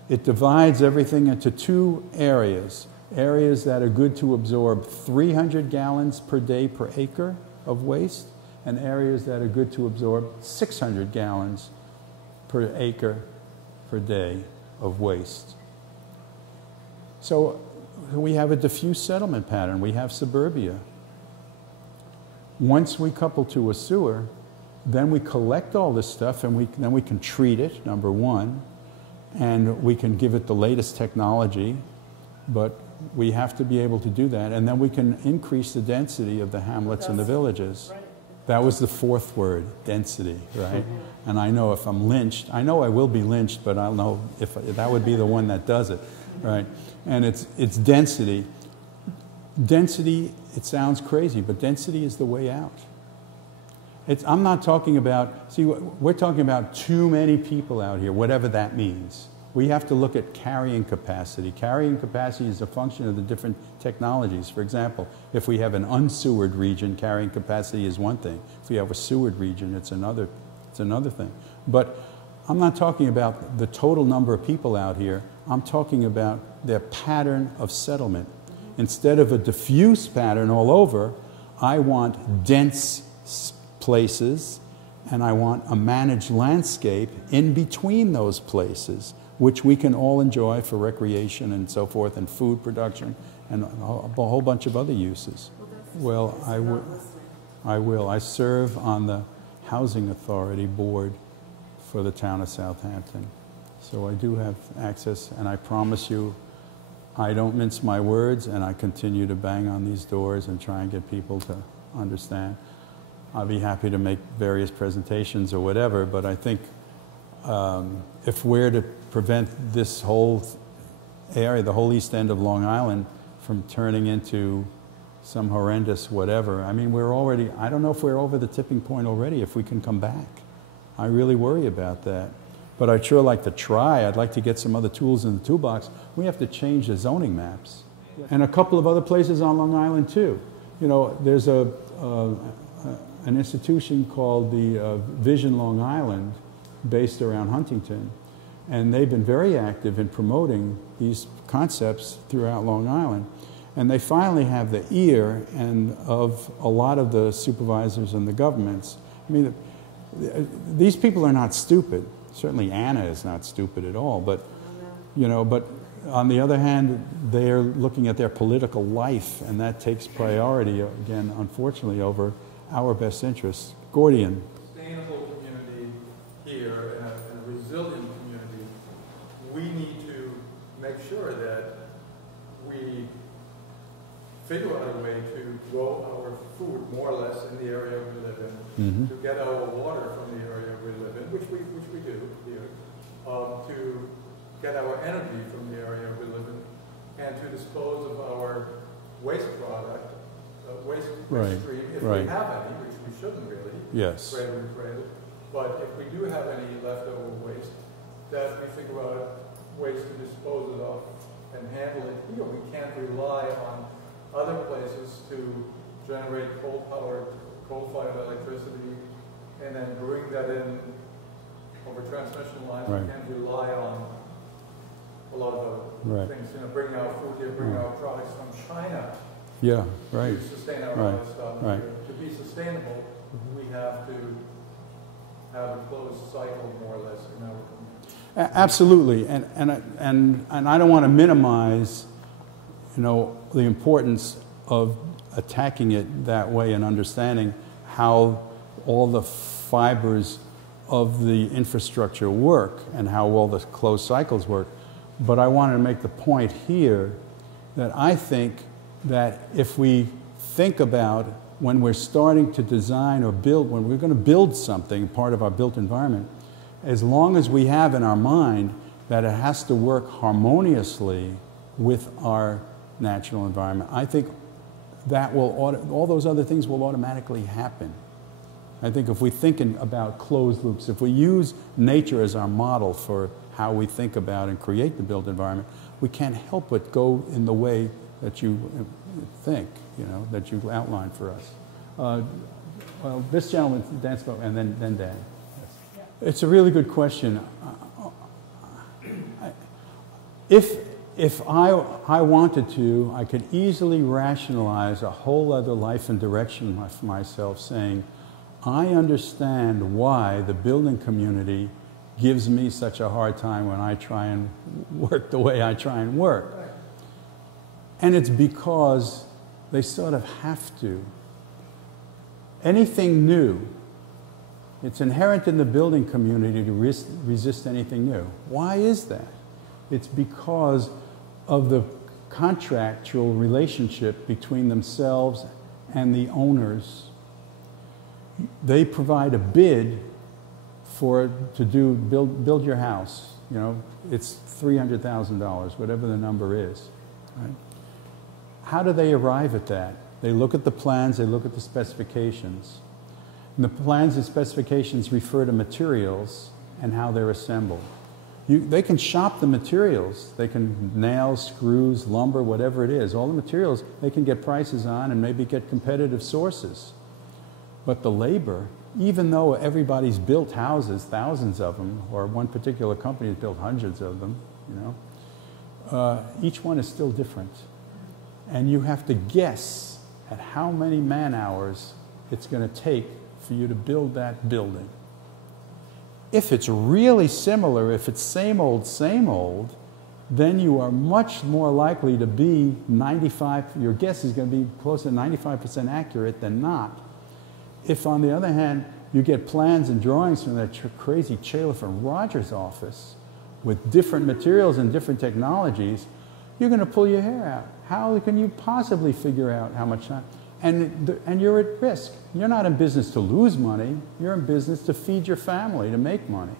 it divides everything into 2 areas. Areas that are good to absorb 300 gallons per day per acre of waste, and areas that are good to absorb 600 gallons per acre per day of waste. So we have a diffuse settlement pattern. We have suburbia. Once we couple to a sewer, then we collect all this stuff and then we can treat it, number one, and we can give it the latest technology, but we have to be able to do that, and then we can increase the density of the hamlets and the villages. Right. That was the 4th word, density, right? And I know if I'm lynched, I know I will be lynched, but I'll know if that would be the one that does it, right? And it's density. Density, it sounds crazy, but density is the way out. I'm not talking about, see, we're talking about too many people out here, whatever that means. We have to look at carrying capacity. Carrying capacity is a function of the different technologies. For example, if we have an unsewered region, carrying capacity is one thing. If we have a sewered region, it's another thing. But I'm not talking about the total number of people out here. I'm talking about their pattern of settlement. Instead of a diffuse pattern all over, I want dense places, and I want a managed landscape in between those places, which we can all enjoy for recreation and so forth, and food production, and a whole bunch of other uses. Well, I will. I serve on the Housing Authority Board for the town of Southampton. So I do have access, and I promise you, I don't mince my words, and I continue to bang on these doors and try and get people to understand. I'll be happy to make various presentations or whatever, but I think if we're to prevent this whole area, the whole east end of Long Island, from turning into some horrendous whatever, I mean, we're already, I don't know if we're over the tipping point already, if we can come back. I really worry about that. But I'd sure like to try. I'd like to get some other tools in the toolbox. We have to change the zoning maps. And a couple of other places on Long Island too. You know, there's an institution called the Vision Long Island, based around Huntington. And they've been very active in promoting these concepts throughout Long Island. And they finally have the ear of a lot of the supervisors and the governments. I mean, these people are not stupid. Certainly Anna is not stupid at all, but, you know, but on the other hand, they're looking at their political life, and that takes priority, again, unfortunately, over our best interests. Gordian. Sustainable community here and a resilient community, we need to make sure that we figure out a way to grow our food more or less in the area we live in, to get our water from the area we live in, which we do here, to get our energy from the area we live in, and to dispose of our waste product, waste stream, if we have any, which we shouldn't really, Cradle-to-Cradle. But if we do have any leftover waste, that we figure out ways to dispose it of and handle it here. We can't rely on other places to generate coal-fired electricity, and then bring that in over transmission lines. We can't rely on a lot of other things. You know, bring our food here, bring our products from China. To sustain our lifestyle. To be sustainable, we have to have a closed cycle, more or less, in our community. Absolutely, and I don't want to minimize, you know, the importance of attacking it that way and understanding how all the fibers of the infrastructure work and how all the closed cycles work. But I wanted to make the point here that I think that if we think about when we're starting to design or build, when we're going to build something, part of our built environment, as long as we have in our mind that it has to work harmoniously with our natural environment, I think that will, all those other things will automatically happen. I think if we think about closed loops, if we use nature as our model for how we think about and create the built environment, we can't help but go in the way that you think, you know, that you outlined for us. Well, this gentleman, Dan spoke, and then Dan. Yes. It's a really good question. If I wanted to, I could easily rationalize a whole other life and direction for myself, saying, I understand why the building community gives me such a hard time when I try and work the way I try and work. And it's because they sort of have to. Anything new, it's inherent in the building community to resist anything new. Why is that? It's because of the contractual relationship between themselves and the owners. They provide a bid to build your house. You know, it's $300,000, whatever the number is. Right? How do they arrive at that? They look at the plans, they look at the specifications. And the plans and specifications refer to materials and how they're assembled. They can shop the materials. They can nails, screws, lumber, whatever it is. All the materials they can get prices on and maybe get competitive sources. But the labor, even though everybody's built houses, thousands of them, or one particular company has built hundreds of them, you know, each one is still different. And you have to guess at how many man-hours it's going to take for you to build that building. If it's really similar, if it's same old, then you are much more likely to be your guess is going to be closer to 95% accurate than not. If, on the other hand, you get plans and drawings from that crazy Chaleff and Rogers office with different materials and different technologies, you're going to pull your hair out. How can you possibly figure out how much time? And you're at risk. You're not in business to lose money. You're in business to feed your family, to make money.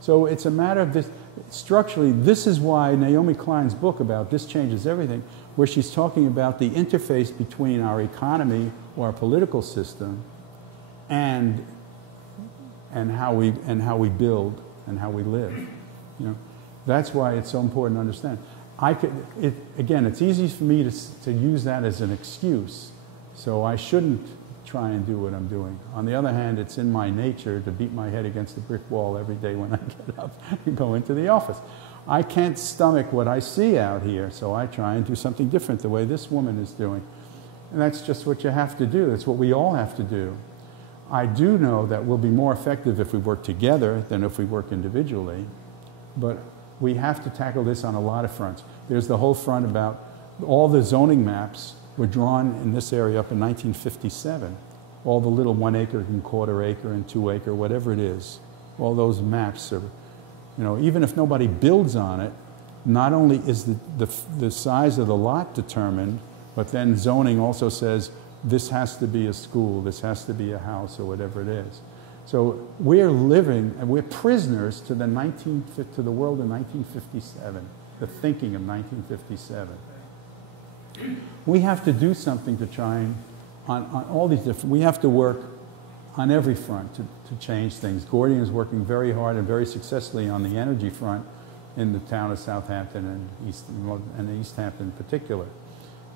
So it's a matter of this. Structurally, this is why Naomi Klein's book about This Changes Everything, where she's talking about the interface between our economy or our political system and and how we build and how we live. You know, that's why it's so important to understand. Again, it's easy for me to use that as an excuse, so I shouldn't try and do what I'm doing. On the other hand, it's in my nature to beat my head against a brick wall every day when I get up and go into the office. I can't stomach what I see out here, so I try and do something different the way this woman is doing. And that's just what you have to do. That's what we all have to do. I do know that we'll be more effective if we work together than if we work individually, but we have to tackle this on a lot of fronts. There's the whole front about all the zoning maps were drawn in this area up in 1957. All the little 1 acre and quarter acre and 2 acre, whatever it is, all those maps are, you know, even if nobody builds on it, not only is the size of the lot determined, but then zoning also says this has to be a school, this has to be a house, or whatever it is. So we're living, and we're prisoners to the world in 1957, the thinking of 1957. We have to do something to try and, on all these different, we have to work on every front to change things. Gordian is working very hard and very successfully on the energy front in the town of Southampton and East Hampton in particular.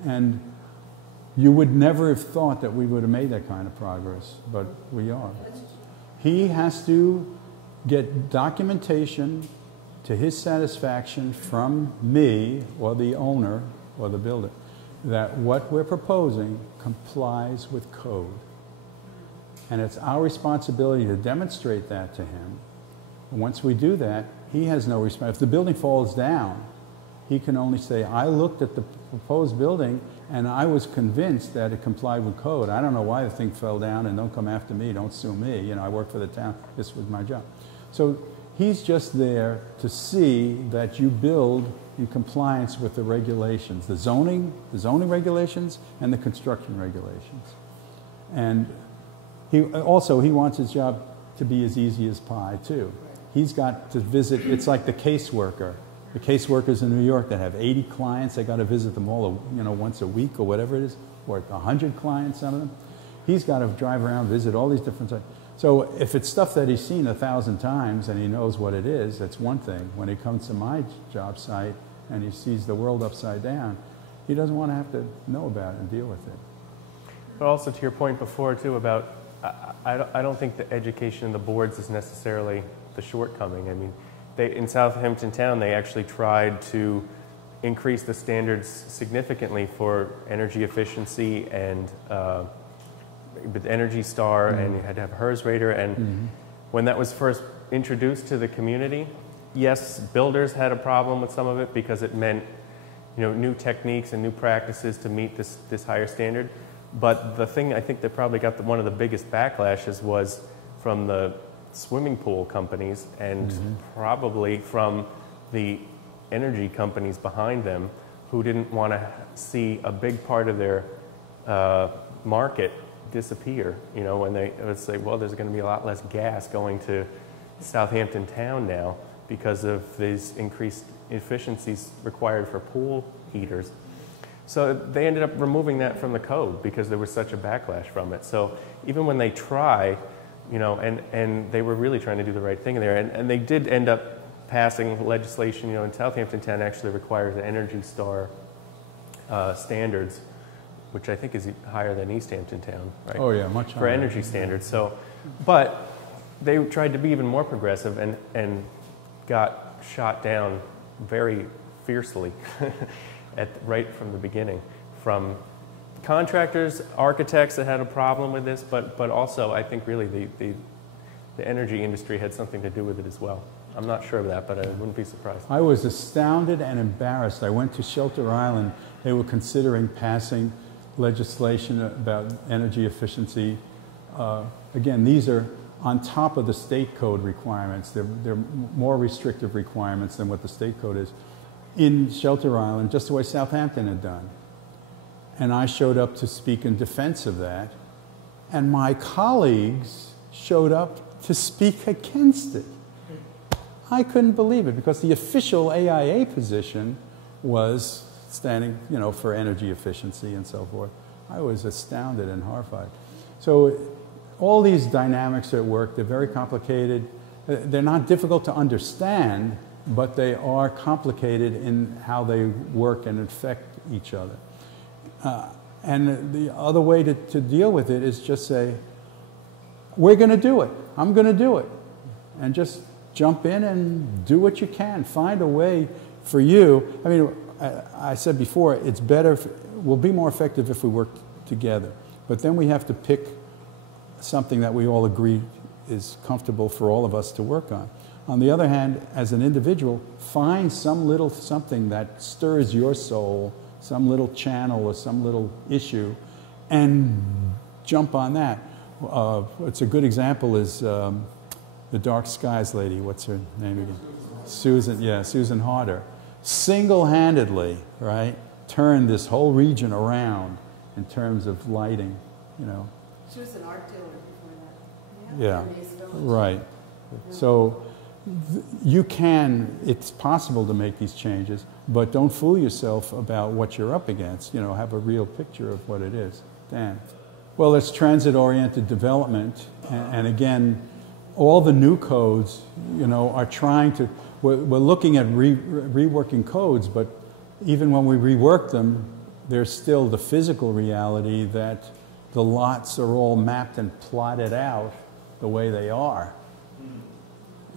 And you would never have thought that we would have made that kind of progress, but we are. He has to get documentation to his satisfaction from me or the owner or the builder that what we're proposing complies with code. And it's our responsibility to demonstrate that to him. And once we do that, he has no response. If the building falls down, he can only say, I looked at the proposed building and I was convinced that it complied with code. I don't know why the thing fell down, and don't come after me, don't sue me. You know, I work for the town, this was my job. So he's just there to see that you build in compliance with the regulations, the zoning regulations and the construction regulations. And he wants his job to be as easy as pie too. He's got to visit, it's like the caseworker. The caseworkers in New York that have 80 clients, they got to visit them all, you know, once a week or whatever it is, or 100 clients, some of them. He's got to drive around, visit all these different sites. So if it's stuff that he's seen 1,000 times and he knows what it is, that's one thing. When he comes to my job site and he sees the world upside down, he doesn't want to have to know about it and deal with it. But also to your point before too about, I don't think the education of the boards is necessarily the shortcoming. I mean, in Southampton Town, they actually tried to increase the standards significantly for energy efficiency and with Energy Star, and you had to have HERS rater. And when that was first introduced to the community, yes, builders had a problem with some of it because it meant, you know, new techniques and new practices to meet this higher standard. But the thing I think that probably got one of the biggest backlashes was from the swimming pool companies and probably from the energy companies behind them, who didn't want to see a big part of their market disappear. You know, when they would say, well, there's going to be a lot less gas going to Southampton Town now because of these increased efficiencies required for pool heaters. So they ended up removing that from the code because there was such a backlash from it. So even when they try, you know, and they were really trying to do the right thing there, and they did end up passing legislation, you know, in Southampton Town actually requires the Energy Star standards, which I think is higher than East Hampton Town, right? Oh yeah, much higher. For energy standards. So, but they tried to be even more progressive and got shot down very fiercely right from the beginning, from contractors, architects that had a problem with this, but also I think really the energy industry had something to do with it as well. I'm not sure of that, but I wouldn't be surprised. I was astounded and embarrassed. I went to Shelter Island. They were considering passing legislation about energy efficiency. Again, these are on top of the state code requirements. They're more restrictive requirements than what the state code is. In Shelter Island, just the way Southampton had done. And I showed up to speak in defense of that. And my colleagues showed up to speak against it. I couldn't believe it because the official AIA position was standing, you know, for energy efficiency and so forth. I was astounded and horrified. So all these dynamics at work, they're very complicated. They're not difficult to understand, but they are complicated in how they work and affect each other. And the other way to deal with it is just say, we're going to do it. I'm going to do it. And just jump in and do what you can. Find a way for you. I mean, I said before, it's better, we'll be more effective if we work together. But then we have to pick something that we all agree is comfortable for all of us to work on. On the other hand, as an individual, find some little something that stirs your soul, some little channel or some little issue, and jump on that. It's a good example is the Dark Skies lady. What's her name again? Susan. Yeah, Susan Harder. Single-handedly, right, turned this whole region around in terms of lighting. You know. She was an art dealer before that. Yeah. In East Village. Right. So you can. It's possible to make these changes, but don't fool yourself about what you're up against. You know, have a real picture of what it is. Dan. Well, it's transit-oriented development, and again, all the new codes, you know, are trying to. We're looking at reworking codes, but even when we rework them, there's still the physical reality that the lots are all mapped and plotted out the way they are.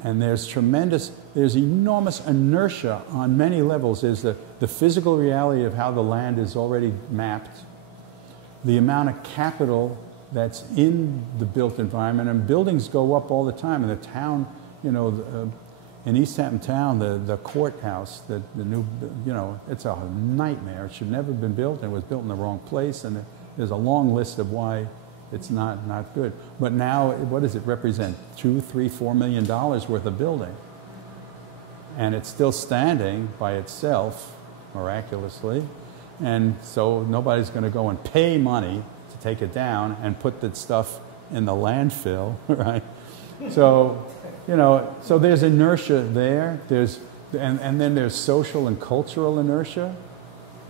And there's enormous inertia on many levels. There's the physical reality of how the land is already mapped, the amount of capital that's in the built environment, and buildings go up all the time. In the town, you know, in East Hampton Town, the courthouse, the new, you know, it's a nightmare. It should never have been built, and it was built in the wrong place, and there's a long list of why it's not good. But now, what does it represent? $2, $3, $4 million worth of building. And it's still standing by itself, miraculously. And so nobody's going to go and pay money to take it down and put that stuff in the landfill, right? So, you know, so there's inertia there. And then there's social and cultural inertia,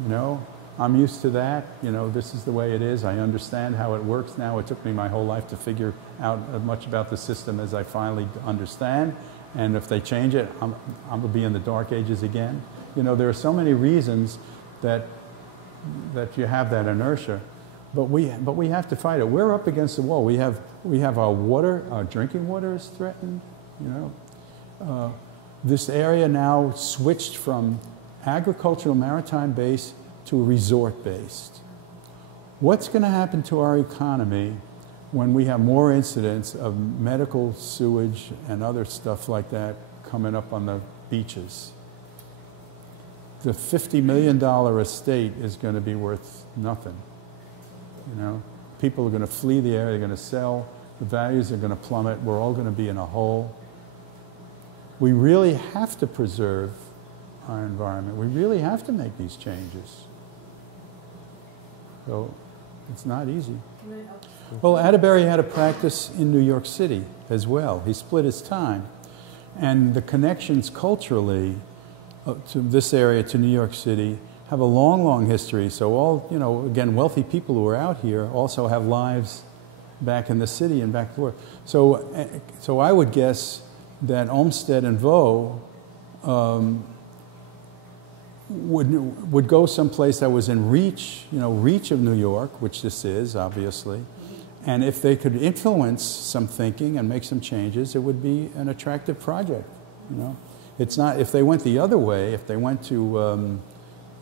you know. I'm used to that. You know, this is the way it is. I understand how it works now. It took me my whole life to figure out as much about the system as I finally understand. And if they change it, I'm going to be in the dark ages again. You know, there are so many reasons that you have that inertia. But we have to fight it. We're up against the wall. We have our water, our drinking water is threatened. You know, this area now switched from agricultural maritime base to resort-based. What's going to happen to our economy when we have more incidents of medical sewage and other stuff like that coming up on the beaches? The $50 million estate is going to be worth nothing. You know, people are going to flee the area, they're going to sell, the values are going to plummet, we're all going to be in a hole. We really have to preserve our environment. We really have to make these changes. So it's not easy. Well, Atterbury had a practice in New York City as well. He split his time. And the connections culturally to this area, to New York City, have a long, long history. So all, you know, again, wealthy people who are out here also have lives back in the city and back forth. So I would guess that Olmsted and Vaux would go someplace that was in reach of New York, which this is, obviously. And if they could influence some thinking and make some changes, it would be an attractive project, you know. It's not, if they went the other way, if they went to, I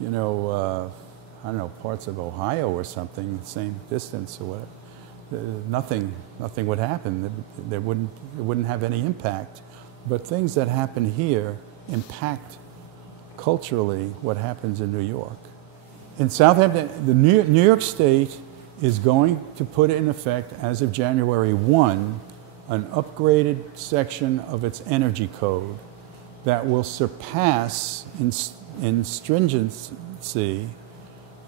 don't know, parts of Ohio or something, same distance or whatever, nothing would happen. It wouldn't have any impact. But things that happen here impact culturally what happens in New York. In Southampton, the New York State is going to put in effect, as of January 1, an upgraded section of its energy code that will surpass in stringency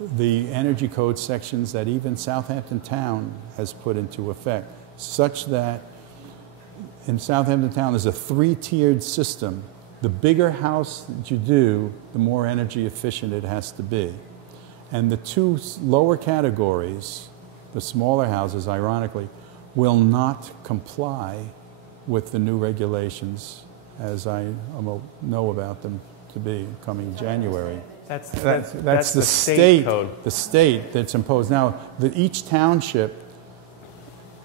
the energy code sections that even Southampton Town has put into effect, such that in Southampton Town there's a 3-tiered system. The bigger house that you do, the more energy efficient it has to be. And the two lower categories, the smaller houses, ironically, will not comply with the new regulations as I know about them to be coming January. That's the state code. The state that's imposed. Now, each township,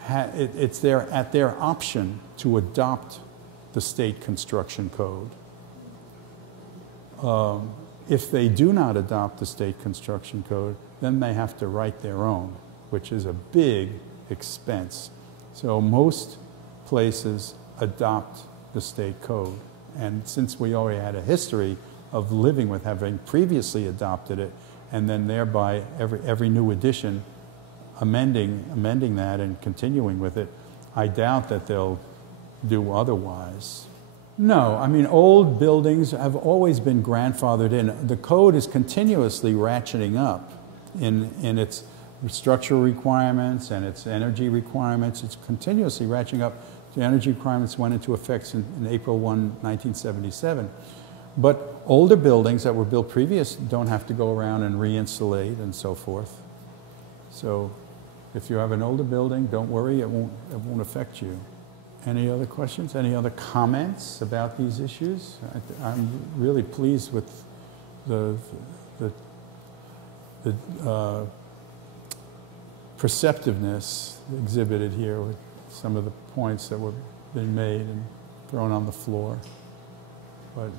it's at their option to adopt the state construction code. If they do not adopt the state construction code, then they have to write their own, which is a big expense. So most places adopt the state code. And since we already had a history of living with having previously adopted it, and then thereby every new edition amending that and continuing with it, I doubt that they'll do otherwise. No, I mean, old buildings have always been grandfathered in. The code is continuously ratcheting up in its structural requirements and its energy requirements. It's continuously ratcheting up. The energy requirements went into effect in April 1, 1977. But older buildings that were built previous don't have to go around and re-insulate and so forth. So if you have an older building, don't worry, it won't affect you. Any other questions? Any other comments about these issues? I'm really pleased with the perceptiveness exhibited here with some of the points that were being made and thrown on the floor. But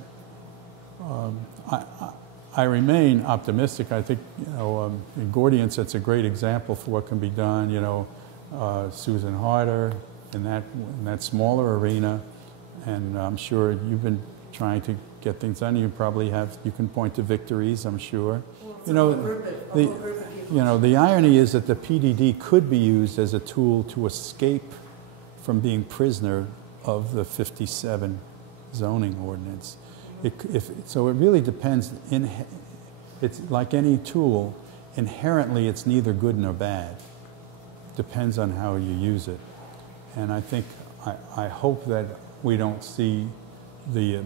I remain optimistic. I think, in Gordian sets a great example for what can be done. Susan Harder in that smaller arena, and I'm sure you've been trying to get things done. You can point to victories, I'm sure. The irony is that the PDD could be used as a tool to escape from being prisoner of the 57 zoning ordinance. So it really depends. It's like any tool. Inherently, it's neither good nor bad. Depends on how you use it. And I think, I hope that we don't see the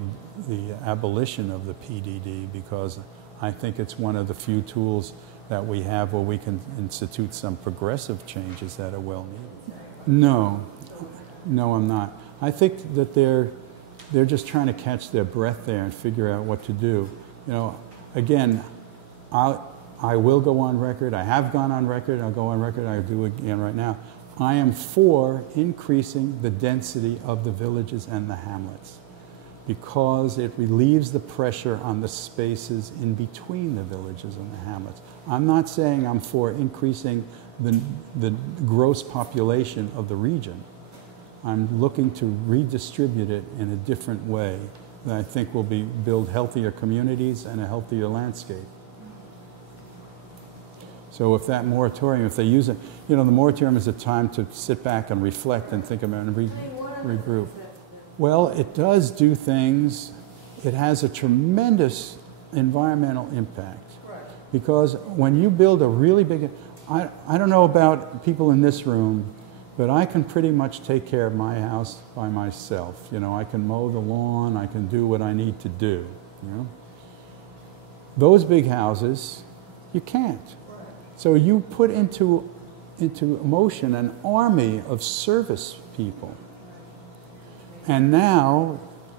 abolition of the PDD, because I think it's one of the few tools that we have where we can institute some progressive changes that are well needed. No, I'm not. I think that they're just trying to catch their breath there and figure out what to do. Again, I will go on record. I have gone on record. I'll go on record. I'll do it again right now. I am for increasing the density of the villages and the hamlets, because it relieves the pressure on the spaces in between the villages and the hamlets. I'm not saying I'm for increasing the gross population of the region. I'm looking to redistribute it in a different way that I think will build healthier communities and a healthier landscape. So if that moratorium, if they use it, the moratorium is a time to sit back and reflect and think about it and regroup. Well, it does do things. It has a tremendous environmental impact. Because when you build a really big, I don't know about people in this room, but I can pretty much take care of my house by myself. I can mow the lawn, I can do what I need to do. Those big houses, you can't. So you put into motion an army of service people. And now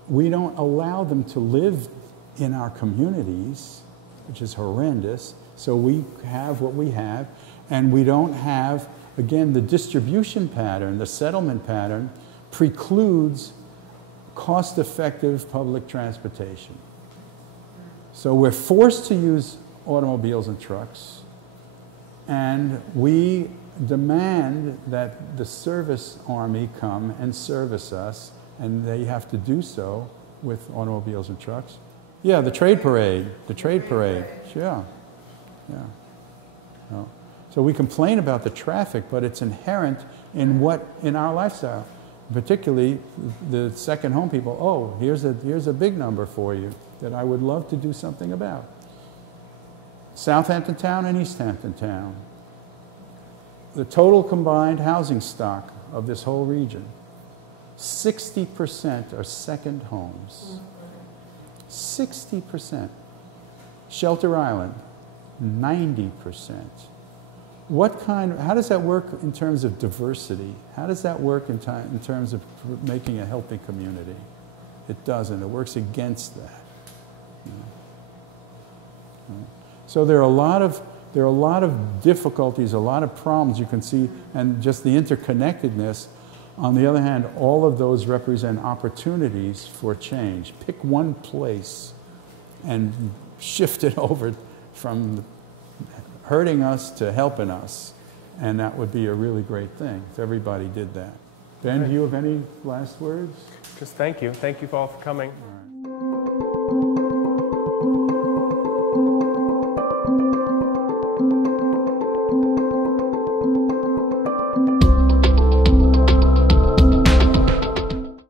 we don't allow them to live in our communities, which is horrendous. So we have what we have, and we don't have, again, the distribution pattern, the settlement pattern precludes cost-effective public transportation. So we're forced to use automobiles and trucks, and we demand that the service army come and service us, and they have to do so with automobiles and trucks. Yeah, the trade parade. Yeah. No. So we complain about the traffic, but it's inherent in our lifestyle. Particularly the second home people. Oh, here's a big number for you that I would love to do something about. Southampton Town and East Hampton Town. The total combined housing stock of this whole region, 60% are second homes. 60%. Shelter Island, 90%. how does that work in terms of diversity? How does that work in terms of making a healthy community? It doesn't. It works against that. So there are a lot of difficulties, a lot of problems you can see, and just the interconnectedness. On the other hand, all of those represent opportunities for change. Pick one place and shift it over from hurting us to helping us, and that would be a really great thing if everybody did that. Ben, do you have any last words? Just thank you. Thank you all for coming.